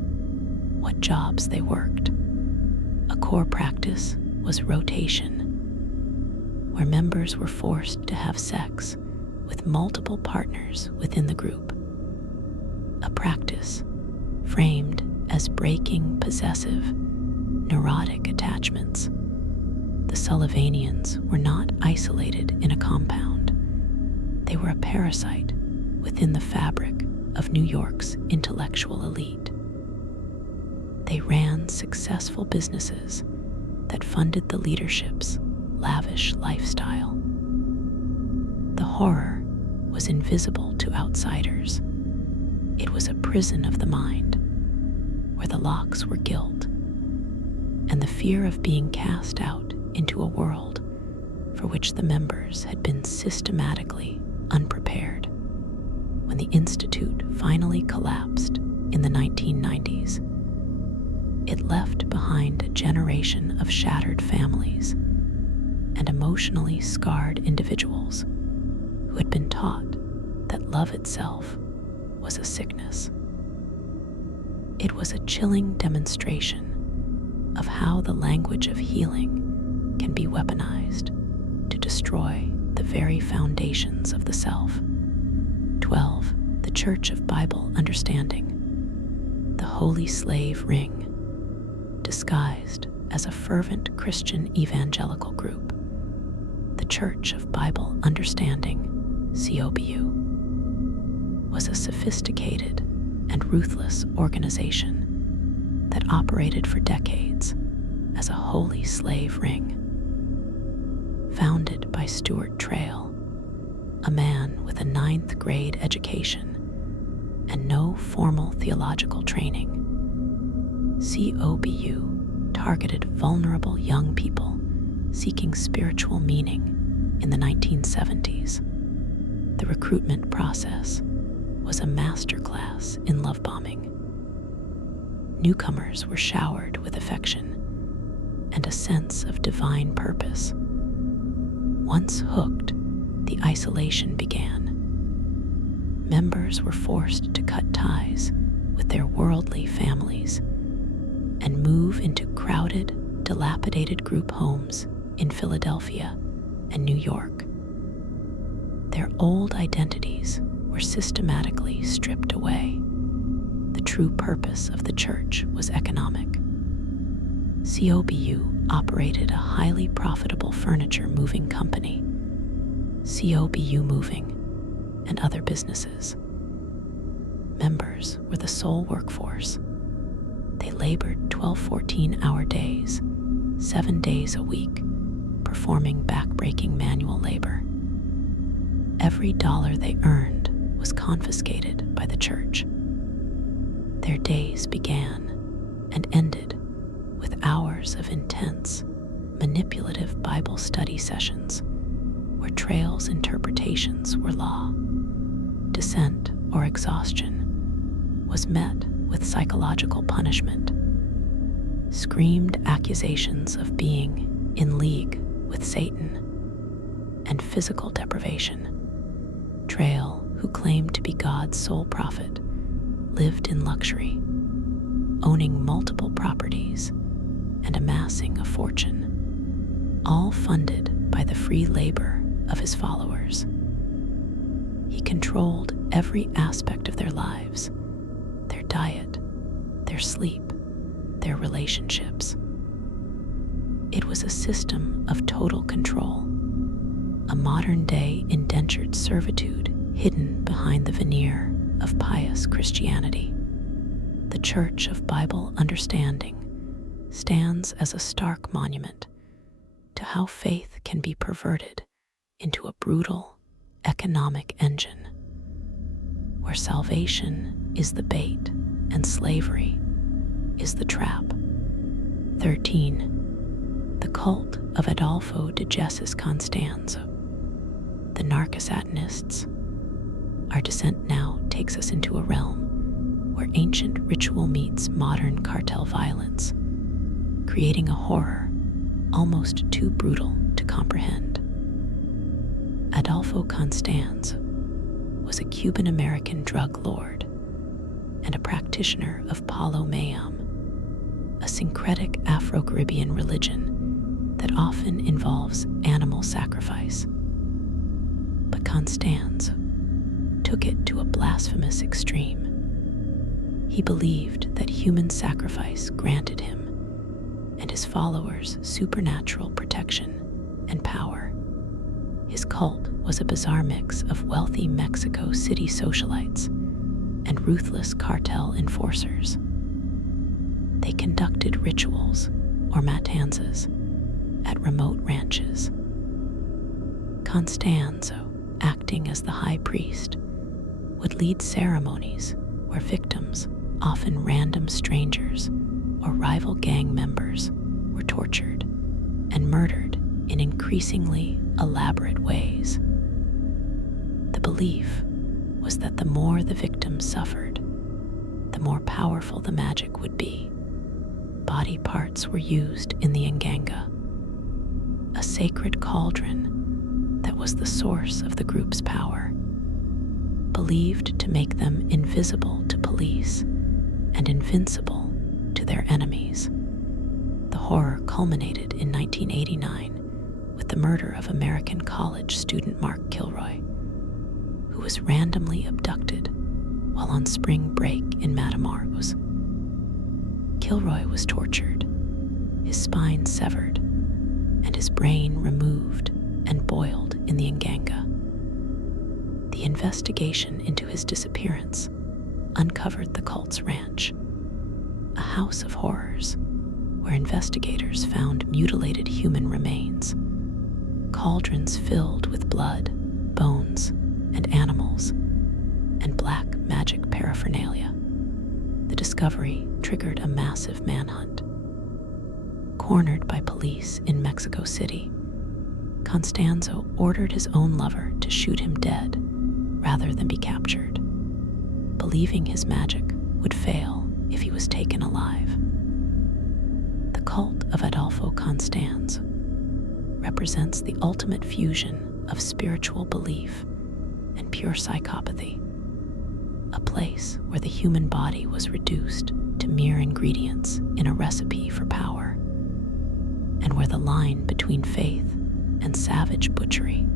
what jobs they worked. A core practice was rotation, where members were forced to have sex with multiple partners within the group. A practice framed as breaking possessive, neurotic attachments. The Sullivanians were not isolated in a compound. They were a parasite within the fabric of New York's intellectual elite. They ran successful businesses that funded the leadership's lavish lifestyle. The horror was invisible to outsiders. It was a prison of the mind, where the locks were guilt, and the fear of being cast out into a world for which the members had been systematically unprepared. When the Institute finally collapsed in the 1990s, it left behind a generation of shattered families and emotionally scarred individuals who had been taught that love itself was a sickness. It was a chilling demonstration of how the language of healing can be weaponized to destroy the very foundations of the self. 12. The Church of Bible Understanding. The Holy Slave Ring. Disguised as a fervent Christian evangelical group, the Church of Bible Understanding, COBU, was a sophisticated and ruthless organization that operated for decades as a holy slave ring. Founded by Stuart Trail, a man with a 9th grade education and no formal theological training, COBU targeted vulnerable young people seeking spiritual meaning in the 1970s. The recruitment process was a masterclass in love bombing. Newcomers were showered with affection and a sense of divine purpose. Once hooked, the isolation began. Members were forced to cut ties with their worldly families and move into crowded, dilapidated group homes in Philadelphia and New York. Their old identities were systematically stripped away. The true purpose of the church was economic. COBU operated a highly profitable furniture moving company, COBU Moving, and other businesses. Members were the sole workforce. They labored 12 14-hour days, 7 days a week, performing back-breaking manual labor. Every dollar they earned was confiscated by the church. Their days began and ended with hours of intense, manipulative Bible study sessions where Trail's interpretations were law. Dissent or exhaustion was met with psychological punishment. Screamed accusations of being in league with Satan, and physical deprivation. Trail, who claimed to be God's sole prophet, lived in luxury, owning multiple properties and amassing a fortune, all funded by the free labor of his followers. He controlled every aspect of their lives, their diet, their sleep, their relationships. It was a system of total control, a modern-day indentured servitude hidden behind the veneer of pious Christianity. The Church of Bible Understanding, stands as a stark monument to how faith can be perverted into a brutal economic engine, where salvation is the bait and slavery is the trap. 13. The cult of Adolfo de Jesus Constanzo, the narco-Satanists. Our descent now takes us into a realm where ancient ritual meets modern cartel violence, creating a horror almost too brutal to comprehend. Adolfo Constanzo was a Cuban-American drug lord and a practitioner of Palo Mayom, a syncretic Afro-Caribbean religion that often involves animal sacrifice. But Constanzo took it to a blasphemous extreme. He believed that human sacrifice granted him and his followers supernatural protection and power. His cult was a bizarre mix of wealthy Mexico City socialites and ruthless cartel enforcers. They conducted rituals, or matanzas, at remote ranches. Constanzo, acting as the high priest, would lead ceremonies where victims, often random strangers or rival gang members, were tortured and murdered in increasingly elaborate ways. The belief was that the more the victims suffered, the more powerful the magic would be. Body parts were used in the nganga, a sacred cauldron that was the source of the group's power, believed to make them invisible to police and invincible to their enemies. The horror culminated in 1989 with the murder of American college student Mark Kilroy, who was randomly abducted while on spring break in Matamoros. Kilroy was tortured, his spine severed, and his brain removed and boiled in the nganga. The investigation into his disappearance uncovered the cult's ranch, a house of horrors where investigators found mutilated human remains, cauldrons filled with blood, bones, and animals, and black magic paraphernalia. The discovery triggered a massive manhunt. Cornered by police in Mexico City, Constanzo ordered his own lover to shoot him dead rather than be captured, believing his magic would fail if he was taken alive. The cult of Adolfo Constanzo represents the ultimate fusion of spiritual belief and pure psychopathy, a place where the human body was reduced to mere ingredients in a recipe for power, and where the line between faith and savage butchery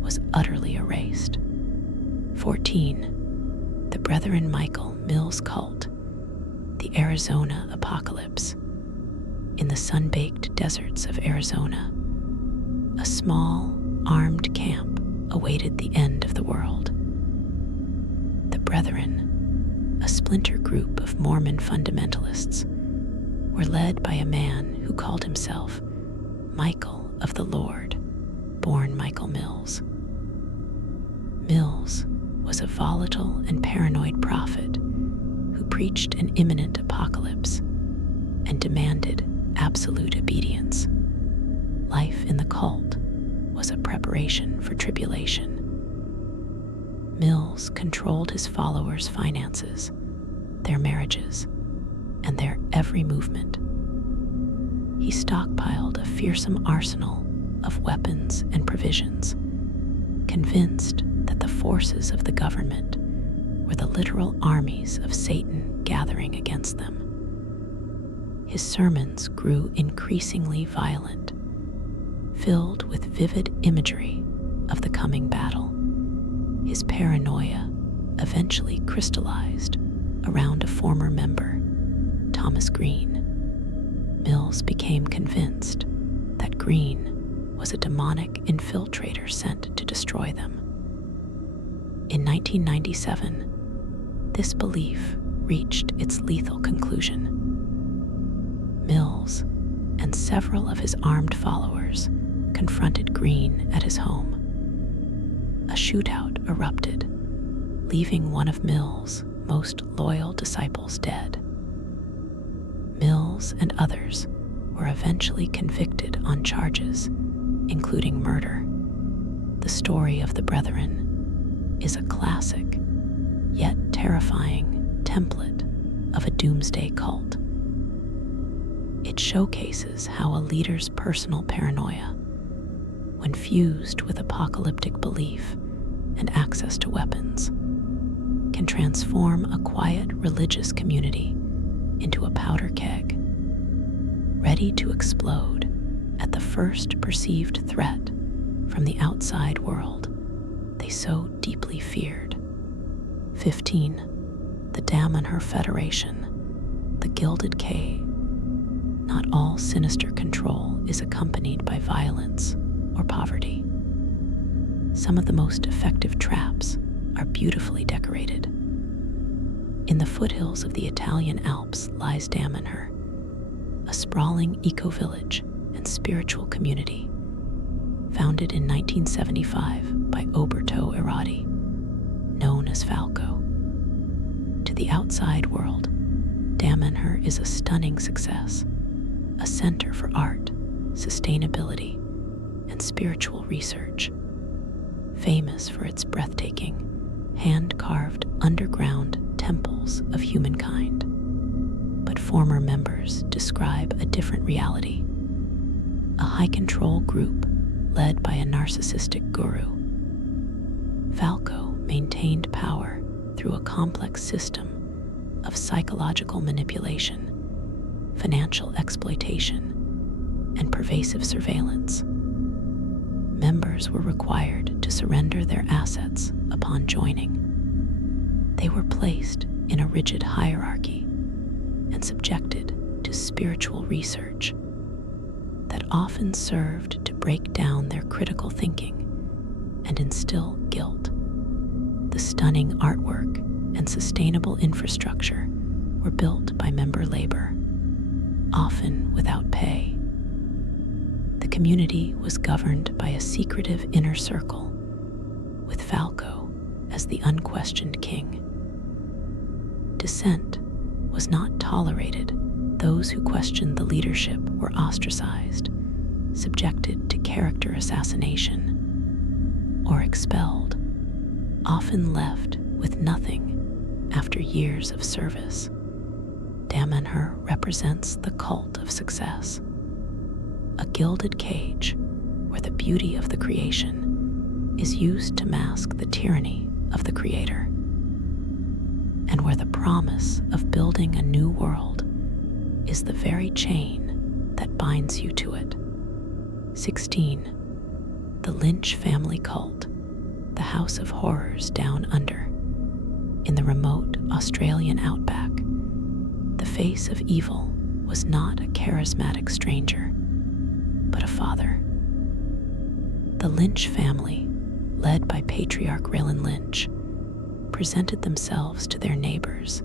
was utterly erased. 14. The Brethren Michael Mills cult, the Arizona apocalypse. In the sun-baked deserts of Arizona, a small, armed camp awaited the end of the world. The Brethren, a splinter group of Mormon fundamentalists, were led by a man who called himself Michael of the Lord, born Michael Mills. Mills was a volatile and paranoid prophet who preached an imminent apocalypse and demanded absolute obedience. Life in the cult was a preparation for tribulation. Mills controlled his followers' finances, their marriages, and their every movement. He stockpiled a fearsome arsenal of weapons and provisions, convinced that the forces of the government were the literal armies of Satan gathering against them. His sermons grew increasingly violent, filled with vivid imagery of the coming battle. His paranoia eventually crystallized around a former member, Thomas Green. Mills became convinced that Green was a demonic infiltrator sent to destroy them. In 1997, this belief reached its lethal conclusion. Mills and several of his armed followers confronted Green at his home. A shootout erupted, leaving one of Mills' most loyal disciples dead. Mills and others were eventually convicted on charges, including murder. The story of the Brethren is a classic, yet terrifying template of a doomsday cult. It showcases how a leader's personal paranoia, when fused with apocalyptic belief and access to weapons, can transform a quiet religious community into a powder keg, ready to explode at the first perceived threat from the outside world they so deeply feared. 15. The Damanhur Federation, the Gilded Cage. Not all sinister control is accompanied by violence or poverty. Some of the most effective traps are beautifully decorated. In the foothills of the Italian Alps lies Damanhur, a sprawling eco-village and spiritual community founded in 1975 by Oberto Errati, known as Falco. To the outside world, Damanhur is a stunning success, a center for art, sustainability, and spiritual research, famous for its breathtaking, hand-carved underground temples of humankind. But former members describe a different reality, a high-control group led by a narcissistic guru. Falco maintained power through a complex system of psychological manipulation, financial exploitation, and pervasive surveillance. Members were required to surrender their assets upon joining. They were placed in a rigid hierarchy and subjected to spiritual research that often served to break down their critical thinking and instill guilt. The stunning artwork and sustainable infrastructure were built by member labor, often without pay. The community was governed by a secretive inner circle, with Falco as the unquestioned king. Dissent was not tolerated. Those who questioned the leadership were ostracized, subjected to character assassination, or expelled, often left with nothing after years of service. Damanhur represents the cult of success, a gilded cage where the beauty of the creation is used to mask the tyranny of the creator, and where the promise of building a new world is the very chain that binds you to it. 16. The Lynch family cult, the House of Horrors Down Under. In the remote Australian outback, the face of evil was not a charismatic stranger, but a father. The Lynch family, led by patriarch Raylan Lynch, presented themselves to their neighbors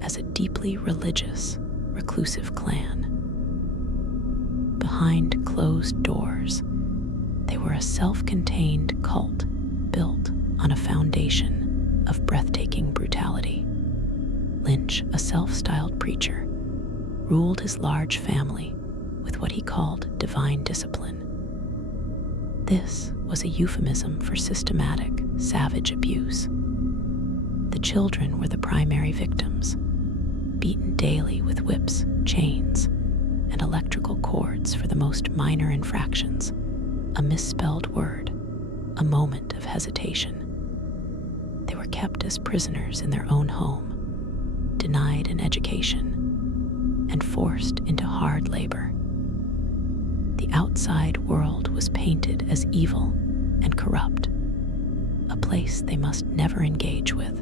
as a deeply religious, reclusive clan. Behind closed doors, they were a self-contained cult built on a foundation of breathtaking brutality. Lynch, a self-styled preacher, ruled his large family with what he called divine discipline. This was a euphemism for systematic, savage abuse. The children were the primary victims, beaten daily with whips, chains, and electrical cords for the most minor infractions, a misspelled word, a moment of hesitation. They were kept as prisoners in their own home, denied an education, and forced into hard labor. The outside world was painted as evil and corrupt, a place they must never engage with.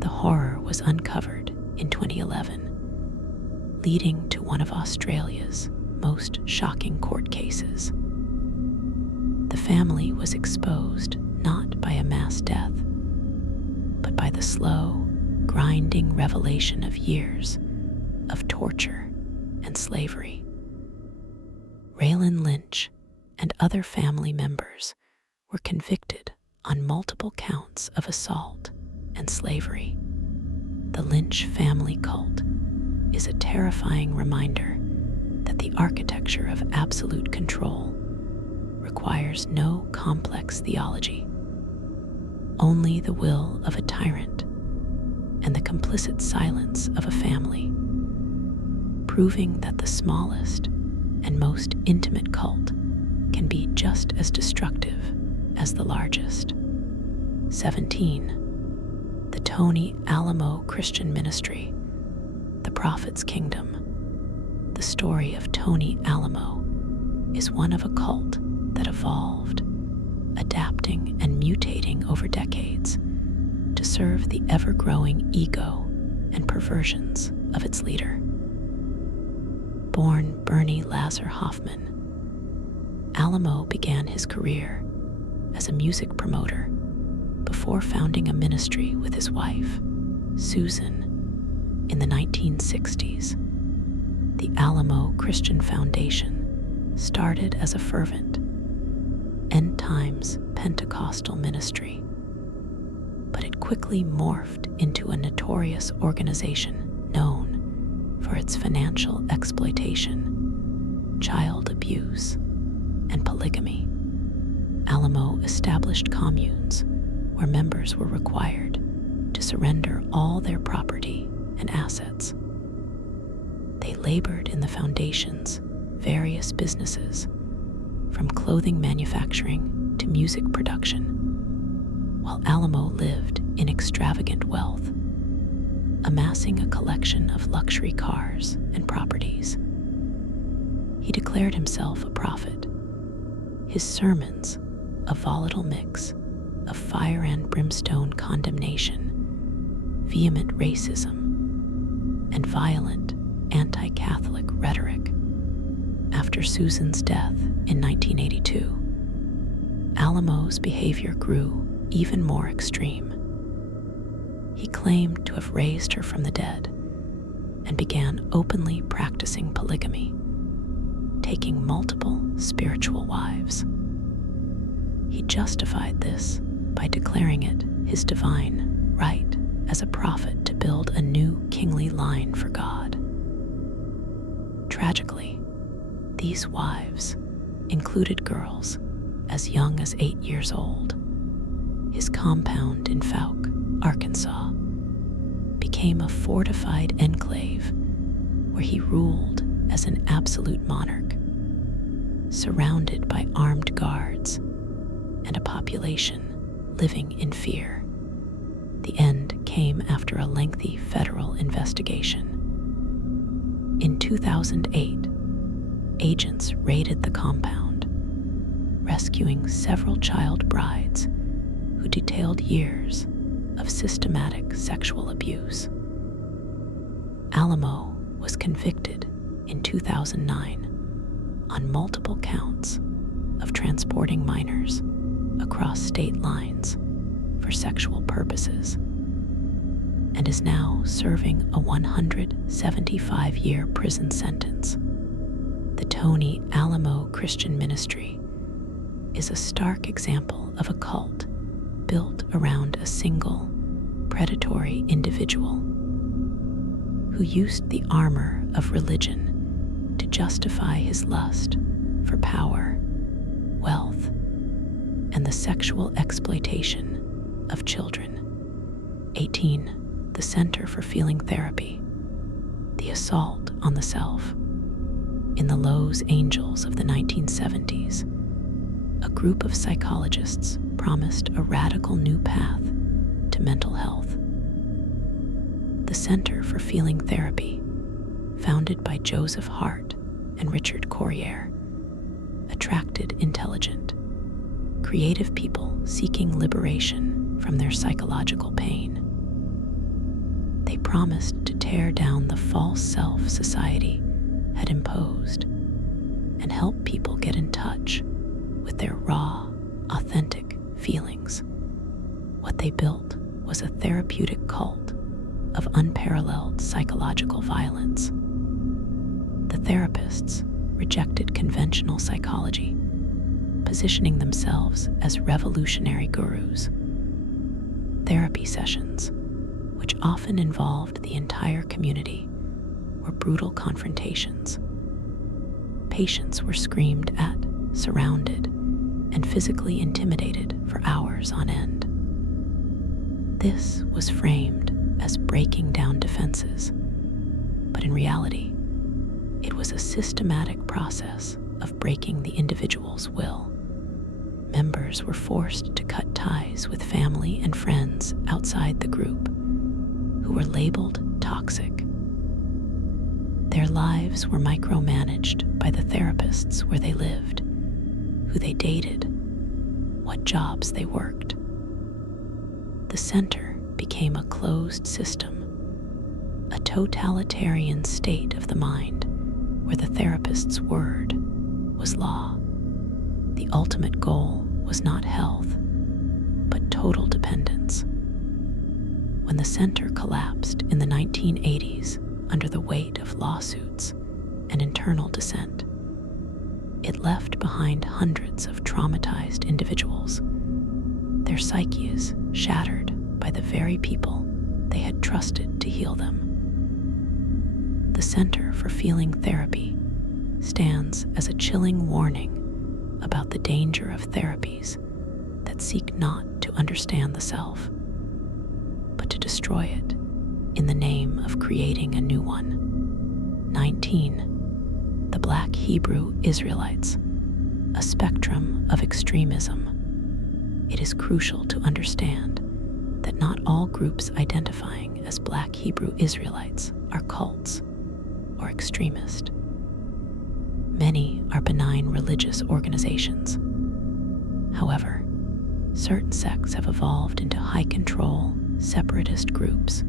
The horror was uncovered in 2011, leading to one of Australia's most shocking court cases. The family was exposed not by a mass death, but by the slow, grinding revelation of years of torture and slavery. Raylan Lynch and other family members were convicted on multiple counts of assault and slavery. The Lynch family cult is a terrifying reminder that the architecture of absolute control requires no complex theology, only the will of a tyrant and the complicit silence of a family, proving that the smallest and most intimate cult can be just as destructive as the largest. 17. The Tony Alamo Christian Ministry, the Prophet's Kingdom. The story of Tony Alamo is one of a cult that evolved, adapting and mutating over decades to serve the ever-growing ego and perversions of its leader. Born Bernie Lazar Hoffman, Alamo began his career as a music promoter before founding a ministry with his wife, Susan, in the 1960s. The Alamo Christian Foundation started as a fervent, end times Pentecostal ministry, but it quickly morphed into a notorious organization known for its financial exploitation, child abuse, and polygamy. Alamo established communes where members were required to surrender all their property and assets. They labored in the foundation's various businesses, from clothing manufacturing to music production, while Alamo lived in extravagant wealth, amassing a collection of luxury cars and properties. He declared himself a prophet. His sermons, a volatile mix of fire and brimstone condemnation, vehement racism, and violent anti-Catholic rhetoric. After Susan's death in 1982, Alamo's behavior grew even more extreme. He claimed to have raised her from the dead and began openly practicing polygamy, taking multiple spiritual wives. He justified this by declaring it his divine right as a prophet to build a new kingly line for God. Tragically, these wives included girls as young as 8 years old. His compound in Fouke, Arkansas, became a fortified enclave where he ruled as an absolute monarch, surrounded by armed guards and a population living in fear. The end came after a lengthy federal investigation. In 2008, agents raided the compound, rescuing several child brides who detailed years of systematic sexual abuse. Alamo was convicted in 2009 on multiple counts of transporting minors across state lines for sexual purposes, and is now serving a 175-year prison sentence. The Tony Alamo Christian Ministry is a stark example of a cult built around a single, predatory individual who used the armor of religion to justify his lust for power, wealth, and the sexual exploitation of children. 18. The Center for Feeling Therapy. The assault on the self. In the Lowe's Angels of the 1970s, a group of psychologists promised a radical new path to mental health. The Center for Feeling Therapy, founded by Joseph Hart and Richard Courier, attracted intelligent, creative people seeking liberation from their psychological pain. They promised to tear down the false self society had imposed and help people get in touch with their raw, authentic feelings. What they built was a therapeutic cult of unparalleled psychological violence. The therapists rejected conventional psychology, positioning themselves as revolutionary gurus. Therapy sessions, which often involved the entire community, were brutal confrontations. Patients were screamed at, surrounded, and physically intimidated for hours on end. This was framed as breaking down defenses, but in reality, it was a systematic process of breaking the individual's will. Members were forced to cut ties with family and friends outside the group, who were labeled toxic. Their lives were micromanaged by the therapists where they lived, who they dated, what jobs they worked. The center became a closed system, a totalitarian state of the mind where the therapist's word was law. The ultimate goal was not health, but total dependence. When the center collapsed in the 1980s under the weight of lawsuits and internal dissent, it left behind hundreds of traumatized individuals, their psyches shattered by the very people they had trusted to heal them. The Center for Feeling Therapy stands as a chilling warning about the danger of therapies that seek not to understand the self, but to destroy it in the name of creating a new one. 19. The Black Hebrew Israelites, a spectrum of extremism. It is crucial to understand that not all groups identifying as Black Hebrew Israelites are cults or extremist. Many are benign religious organizations. However, certain sects have evolved into high-control, separatist groups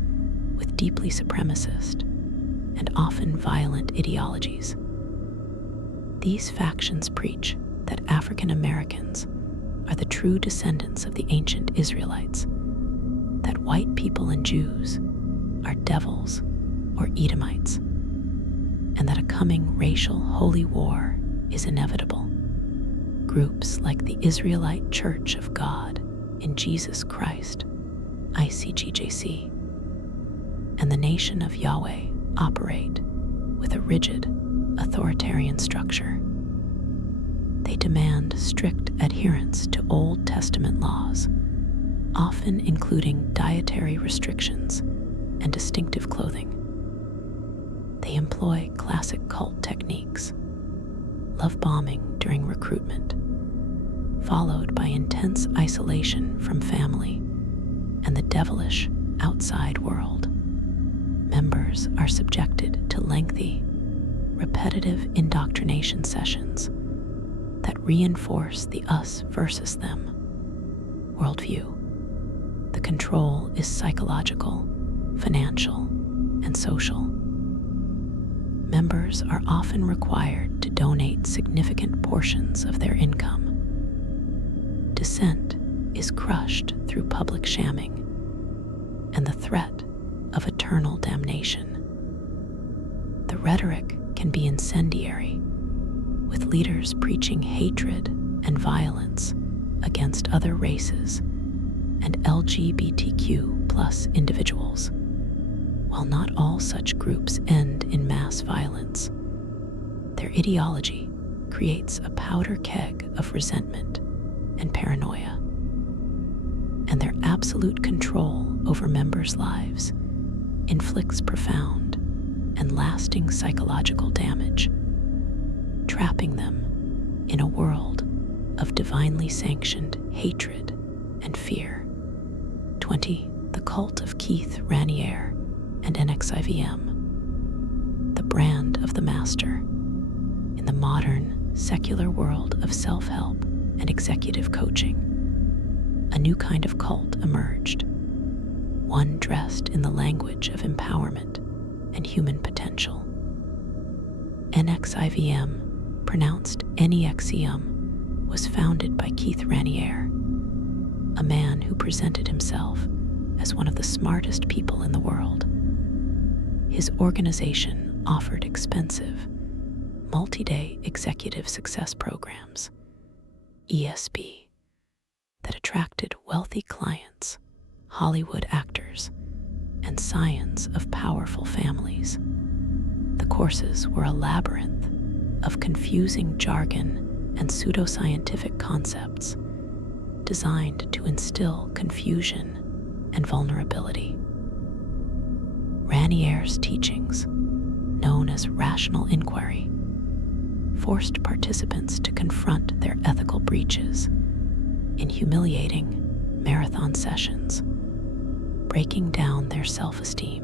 with deeply supremacist and often violent ideologies. These factions preach that African Americans are the true descendants of the ancient Israelites, that white people and Jews are devils or Edomites, and that a coming racial holy war is inevitable. Groups like the Israelite Church of God in Jesus Christ, ICGJC, and the Nation of Yahweh operate with a rigid, authoritarian structure. They demand strict adherence to Old Testament laws, often including dietary restrictions and distinctive clothing. They employ classic cult techniques, love bombing during recruitment, followed by intense isolation from family and the devilish outside world. Members are subjected to lengthy, repetitive indoctrination sessions that reinforce the us versus them worldview. The control is psychological, financial, and social. Members are often required to donate significant portions of their income. Dissent is crushed through public shamming and the threat of eternal damnation. The rhetoric can be incendiary, with leaders preaching hatred and violence against other races and LGBTQ+ individuals. While not all such groups end in mass violence, their ideology creates a powder keg of resentment and paranoia, and their absolute control over members' lives inflicts profound and lasting psychological damage, trapping them in a world of divinely sanctioned hatred and fear. 20. The Cult of Keith Raniere and NXIVM, the brand of the master. In the modern, secular world of self-help and executive coaching, a new kind of cult emerged, one dressed in the language of empowerment and human potential. NXIVM, pronounced Nexium, was founded by Keith Raniere, a man who presented himself as one of the smartest people in the world. His organization offered expensive, multi-day executive success programs, ESP, that attracted wealthy clients, Hollywood actors, and scions of powerful families. The courses were a labyrinth of confusing jargon and pseudoscientific concepts designed to instill confusion and vulnerability. Ranier's teachings, known as rational inquiry, forced participants to confront their ethical breaches in humiliating marathon sessions, breaking down their self-esteem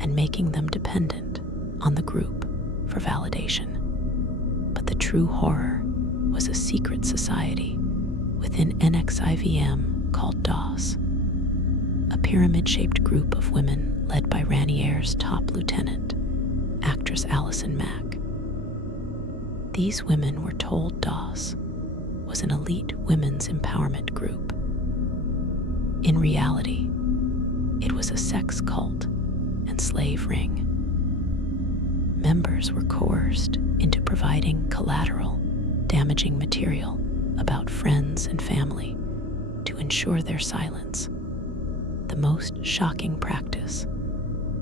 and making them dependent on the group for validation. But the true horror was a secret society within NXIVM called DOS, a pyramid-shaped group of women led by Ranier's top lieutenant, actress Allison Mack. These women were told DOS was an elite women's empowerment group. In reality, it was a sex cult and slave ring. Members were coerced into providing collateral, damaging material about friends and family to ensure their silence. The most shocking practice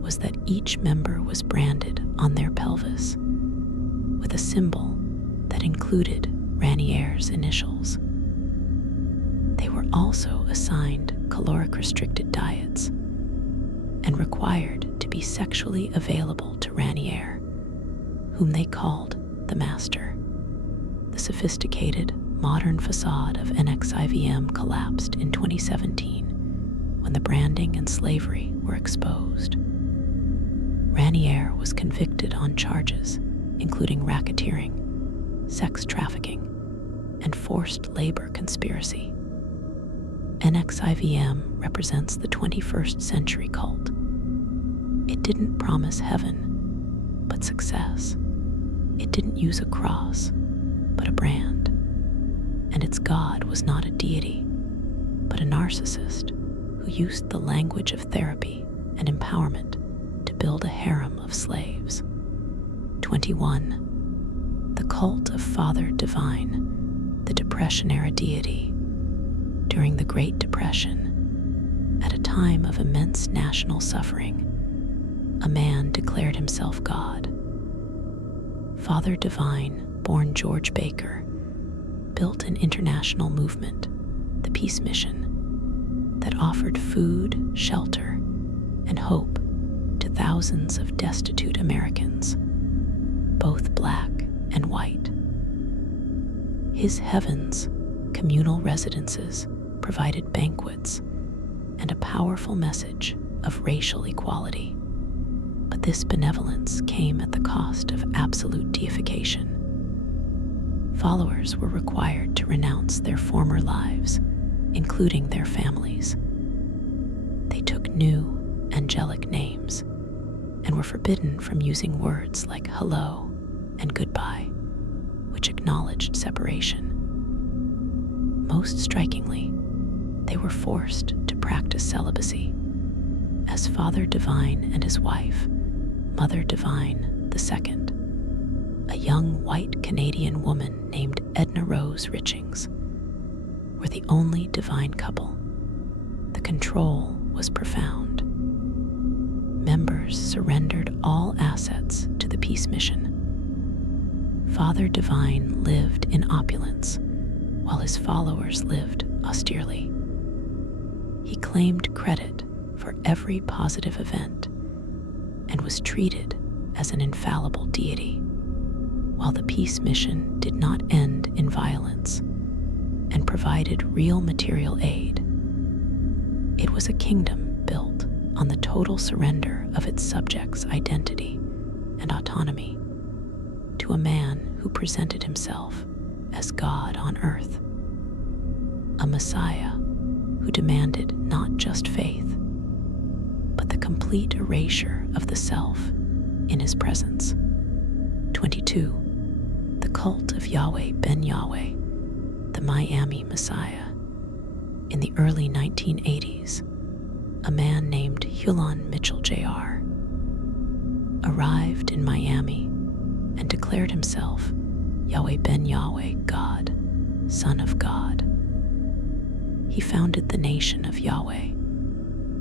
was that each member was branded on their pelvis with a symbol that included Ranier's initials. They were also assigned caloric-restricted diets and required to be sexually available to Ranier, whom they called the Master. The sophisticated, modern facade of NXIVM collapsed in 2017 when the branding and slavery were exposed. Ranier was convicted on charges including racketeering, sex trafficking, and forced labor conspiracy. NXIVM represents the 21st century cult. It didn't promise heaven, but success. It didn't use a cross, but a brand. And its God was not a deity, but a narcissist who used the language of therapy and empowerment to build a harem of slaves. 21. The cult of Father Divine, the Depression-era deity. During the Great Depression, at a time of immense national suffering, a man declared himself God. Father Divine, born George Baker, built an international movement, the Peace Mission, that offered food, shelter, and hope to thousands of destitute Americans, both black and white. His heavens, communal residences, provided banquets and a powerful message of racial equality. But this benevolence came at the cost of absolute deification. Followers were required to renounce their former lives, including their families. They took new, angelic names and were forbidden from using words like hello and goodbye, which acknowledged separation. Most strikingly, they were forced to practice celibacy, as Father Divine and his wife, Mother Divine II, a young white Canadian woman named Edna Rose Richings, were the only divine couple. The control was profound. Members surrendered all assets to the Peace Mission. Father Divine lived in opulence, while his followers lived austerely. He claimed credit for every positive event and was treated as an infallible deity, while the Peace Mission did not end in violence and provided real material aid. It was a kingdom built on the total surrender of its subjects' identity and autonomy to a man who presented himself as God on earth, a Messiah who demanded not just faith, but the complete erasure of the self in his presence. 22. The cult of Yahweh Ben Yahweh, the Miami Messiah. In the early 1980s, a man named Hulon Mitchell Jr. arrived in Miami and declared himself Yahweh ben Yahweh, God, Son of God. He founded the Nation of Yahweh,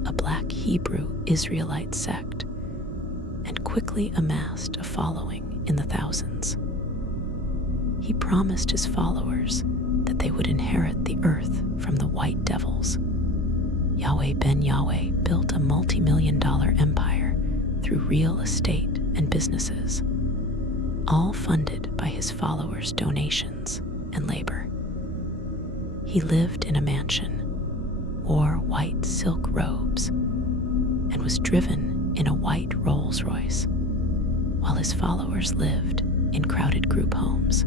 a black Hebrew Israelite sect, and quickly amassed a following in the thousands. He promised his followers that they would inherit the earth from the white devils. Yahweh ben Yahweh built a multi-million-dollar empire through real estate and businesses, all funded by his followers' donations and labor. He lived in a mansion, wore white silk robes, and was driven in a white Rolls-Royce, while his followers lived in crowded group homes.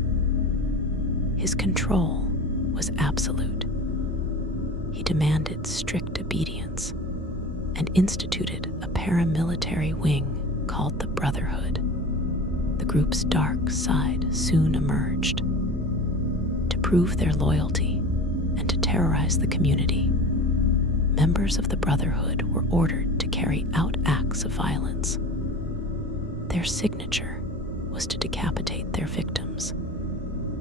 His control was absolute. He demanded strict obedience and instituted a paramilitary wing called the Brotherhood. The group's dark side soon emerged. To prove their loyalty and to terrorize the community, members of the Brotherhood were ordered to carry out acts of violence. Their signature was to decapitate their victims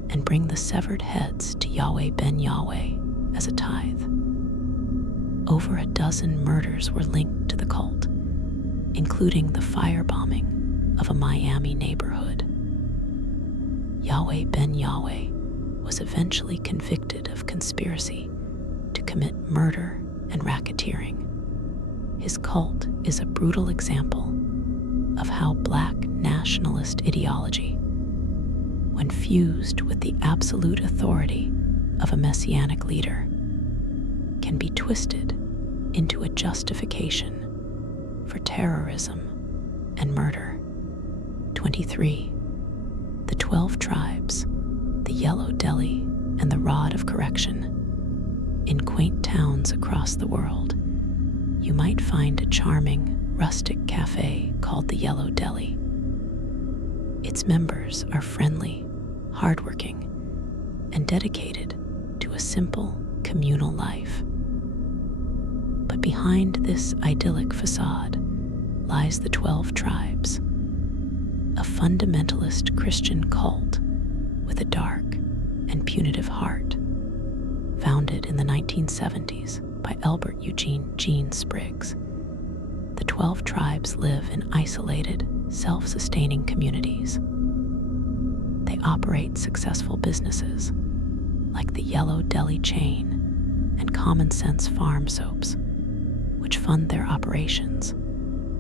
and bring the severed heads to Yahweh ben Yahweh as a tithe. Over a dozen murders were linked to the cult, including the firebombing of a Miami neighborhood. Yahweh ben Yahweh was eventually convicted of conspiracy to commit murder and racketeering. His cult is a brutal example of how black nationalist ideology, when fused with the absolute authority of a messianic leader, can be twisted into a justification for terrorism and murder. 23. The 12 tribes, the Yellow Delhi, and the Rod of Correction. In quaint towns across the world, you might find a charming, rustic cafe called the Yellow Delhi. Its members are friendly, hardworking, and dedicated to a simple, communal life. But behind this idyllic facade lies the 12 tribes, a fundamentalist Christian cult with a dark and punitive heart, founded in the 1970s by Albert Eugene Gene Spriggs. The 12 tribes live in isolated, self-sustaining communities. They operate successful businesses like the Yellow Delhi chain and Common Sense farm soaps, which fund their operations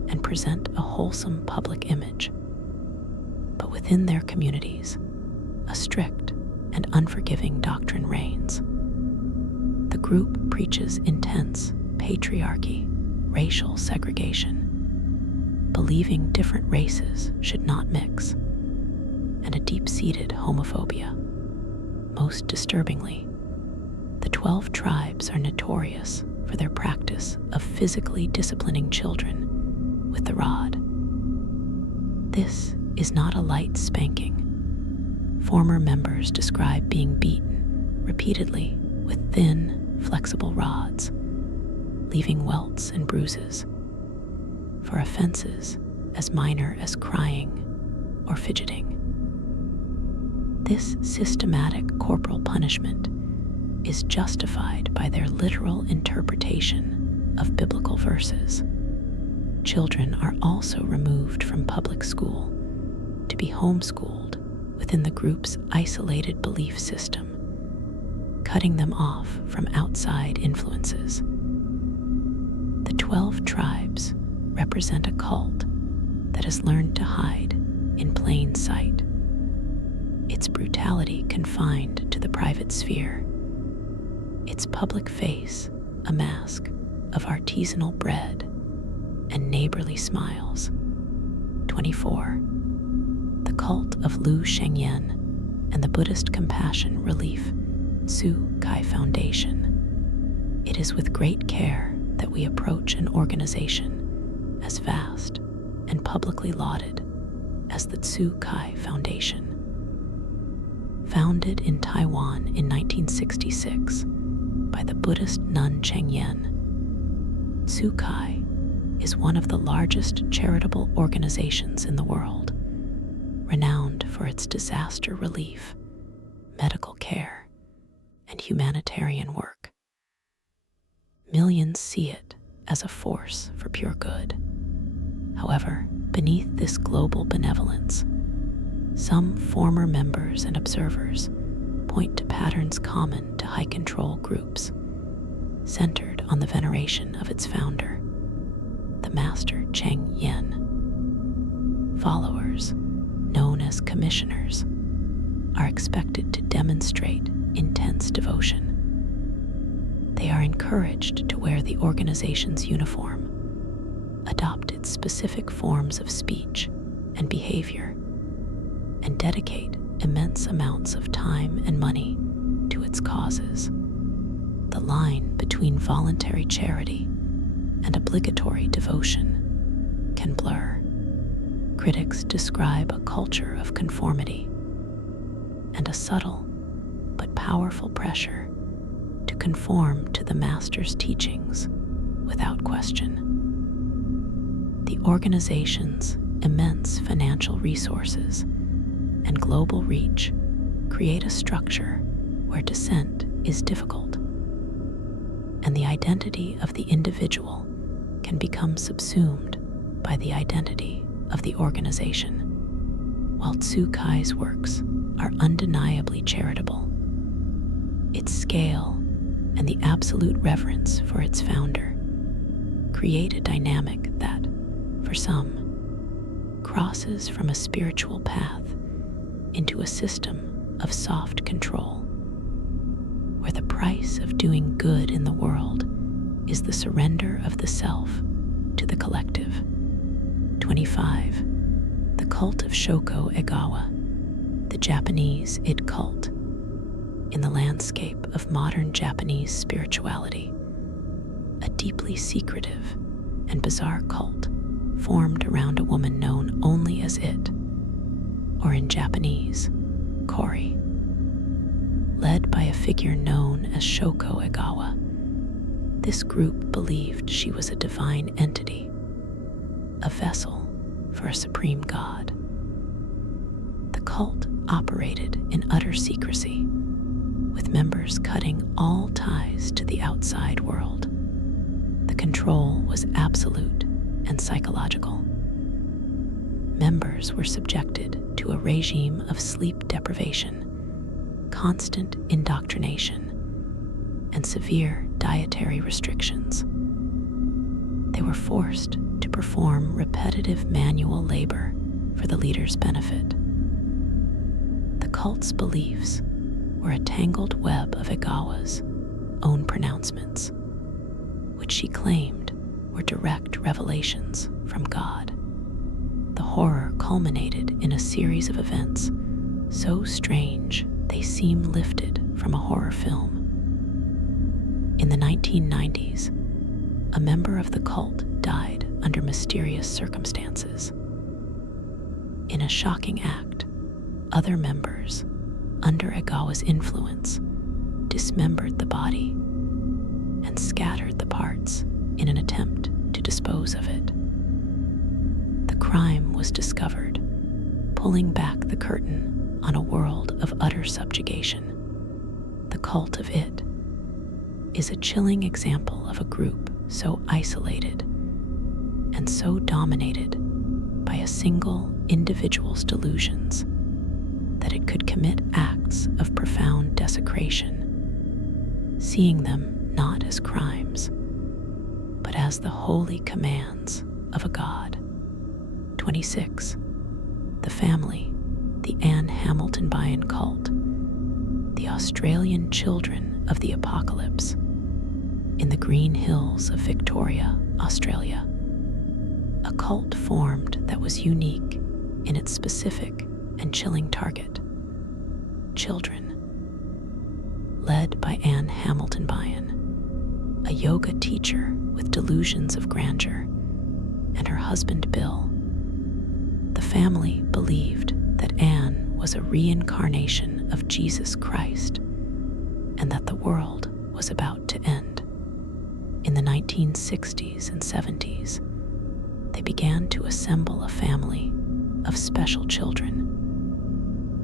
and present a wholesome public image. But within their communities, a strict and unforgiving doctrine reigns. The group preaches intense patriarchy, racial segregation, believing different races should not mix, and a deep-seated homophobia. Most disturbingly, the 12 tribes are notorious for their practice of physically disciplining children with the rod. This is not a light spanking. Former members describe being beaten repeatedly with thin, flexible rods, leaving welts and bruises for offenses as minor as crying or fidgeting. This systematic corporal punishment is justified by their literal interpretation of biblical verses. Children are also removed from public school to be homeschooled within the group's isolated belief system, cutting them off from outside influences. The 12 tribes represent a cult that has learned to hide in plain sight, its brutality confined to the private sphere, its public face a mask of artisanal bread and neighborly smiles. 24. The cult of Lu Shengyan and the Buddhist Compassion Relief Tzu Kai Foundation. It is with great care that we approach an organization as vast and publicly lauded as the Tzu Kai Foundation. Founded in Taiwan in 1966 by the Buddhist nun Cheng Yen, Tzu Kai is one of the largest charitable organizations in the world, renowned for its disaster relief, medical care, and humanitarian work. Millions see it as a force for pure good. However, beneath this global benevolence, some former members and observers point to patterns common to high-control groups, centered on the veneration of its founder, the Master Cheng Yen. Followers, known as commissioners, are expected to demonstrate intense devotion. They are encouraged to wear the organization's uniform, adopt its specific forms of speech and behavior, and dedicate immense amounts of time and money to its causes. The line between voluntary charity and obligatory devotion can blur. Critics describe a culture of conformity and a subtle but powerful pressure to conform to the Master's teachings without question. The organization's immense financial resources and global reach create a structure where dissent is difficult, and the identity of the individual can become subsumed by the identity of the organization. While Tsukai's works are undeniably charitable, its scale and the absolute reverence for its founder create a dynamic that, for some, crosses from a spiritual path into a system of soft control, where the price of doing good in the world is the surrender of the self to the collective. 25. The cult of Shoko Egawa, the Japanese id cult. In the landscape of modern Japanese spirituality, a deeply secretive and bizarre cult formed around a woman known only as it, or in Japanese, Kori. Led by a figure known as Shoko Egawa, this group believed she was a divine entity, a vessel for a supreme god. The cult operated in utter secrecy, with members cutting all ties to the outside world. The control was absolute and psychological. Members were subjected to a regime of sleep deprivation, constant indoctrination, and severe dietary restrictions. They were forced to perform repetitive manual labor for the leader's benefit. The cult's beliefs were a tangled web of Egawa's own pronouncements, which she claimed were direct revelations from God. The horror culminated in a series of events so strange they seem lifted from a horror film. In the 1990s, a member of the cult died under mysterious circumstances. In a shocking act, other members, under Egawa's influence, dismembered the body and scattered the parts in an attempt to dispose of it. The crime was discovered, pulling back the curtain on a world of utter subjugation. The cult of it is a chilling example of a group so isolated and so dominated by a single individual's delusions that it could commit acts of profound desecration, seeing them not as crimes, but as the holy commands of a god. 26. The family, the Anne Hamilton Bryan cult, the Australian children of the apocalypse. In the Green Hills of Victoria, Australia, a cult formed that was unique in its specific and chilling target: children. Led by Anne Hamilton Bryan, a yoga teacher with delusions of grandeur, and her husband Bill. The family believed that Anne was a reincarnation of Jesus Christ and that the world was about to end. In the 1960s and 70s, they began to assemble a family of special children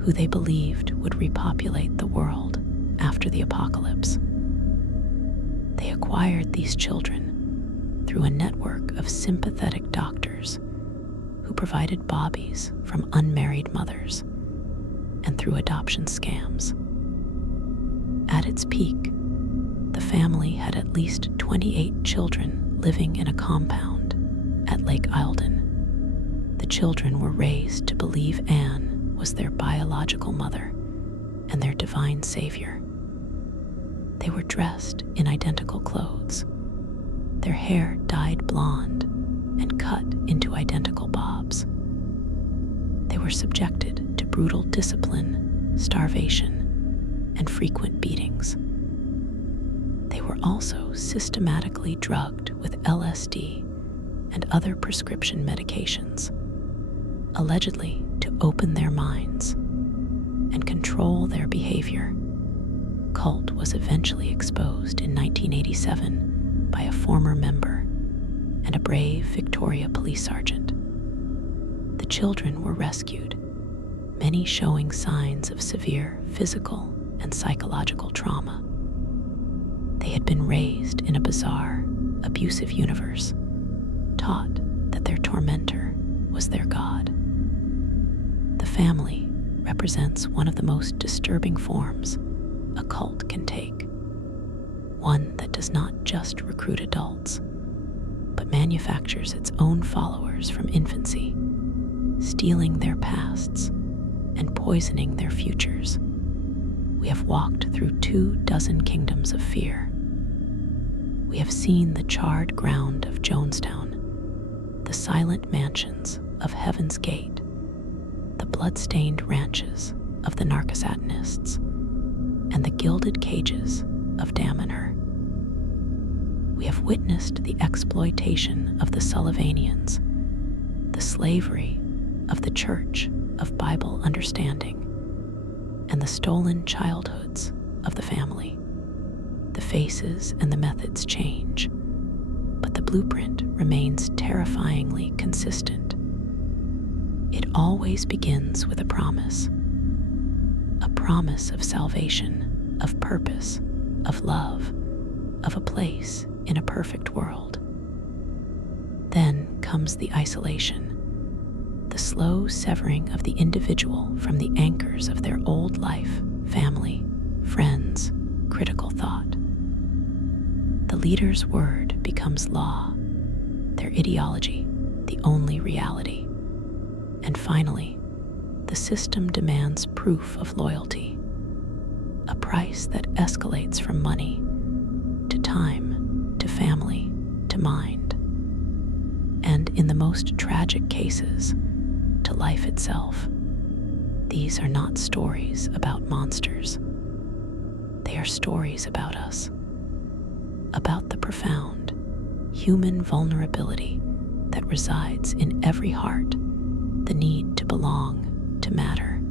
who they believed would repopulate the world after the apocalypse. They acquired these children through a network of sympathetic doctors who provided bobbies from unmarried mothers and through adoption scams. At its peak, the family had at least 28 children living in a compound at Lake Eildon. The children were raised to believe Anne was their biological mother and their divine savior. They were dressed in identical clothes, their hair dyed blonde and cut into identical bobs. They were subjected to brutal discipline, starvation, and frequent beatings. They were also systematically drugged with LSD and other prescription medications, allegedly to open their minds and control their behavior. Cult was eventually exposed in 1987 by a former member and a brave Victoria police sergeant. The children were rescued, many showing signs of severe physical and psychological trauma. They had been raised in a bizarre, abusive universe, taught that their tormentor was their god. The family represents one of the most disturbing forms a cult can take, one that does not just recruit adults, but manufactures its own followers from infancy, stealing their pasts and poisoning their futures. We have walked through 24 kingdoms of fear. We have seen the charred ground of Jonestown, the silent mansions of Heaven's Gate, the blood-stained ranches of the narco-satanists, and the gilded cages of Damanhur. We have witnessed the exploitation of the Sullivanians, the slavery of the Church of Bible Understanding, and the stolen childhoods of the family. The faces and the methods change, but the blueprint remains terrifyingly consistent. It always begins with a promise of salvation, of purpose, of love, of a place in a perfect world. Then comes the isolation, the slow severing of the individual from the anchors of their old life, family, friends, critical thought. The leader's word becomes law, their ideology the only reality. And finally, the system demands proof of loyalty, a price that escalates from money to time to family to mind, and in the most tragic cases, to life itself. These are not stories about monsters. They are stories about us, about the profound human vulnerability that resides in every heart, the need to belong, to matter,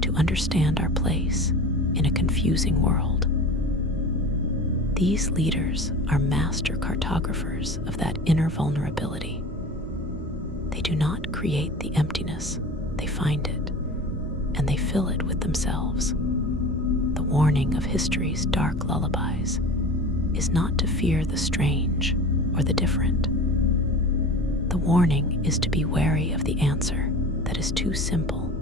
to understand our place in a confusing world. These leaders are master cartographers of that inner vulnerability. They do not create the emptiness, they find it, and they fill it with themselves. The warning of history's dark lullabies is not to fear the strange or the different. The warning is to be wary of the answer that is too simple,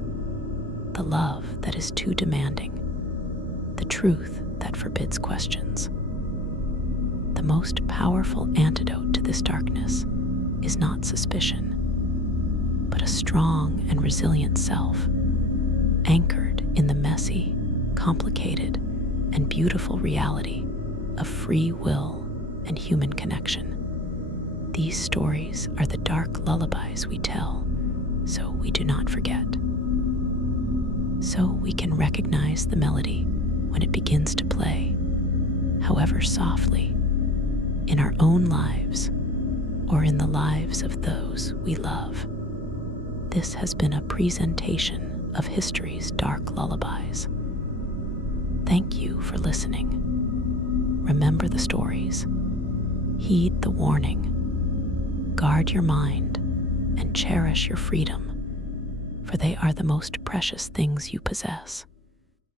the love that is too demanding, the truth that forbids questions. The most powerful antidote to this darkness is not suspicion, but a strong and resilient self, anchored in the messy, complicated, and beautiful reality of free will and human connection. These stories are the dark lullabies we tell, so we do not forget. So we can recognize the melody when it begins to play, however softly, in our own lives or in the lives of those we love. This has been a presentation of history's dark lullabies. Thank you for listening. Remember the stories, heed the warning, guard your mind, and cherish your freedom, for they are the most precious things you possess.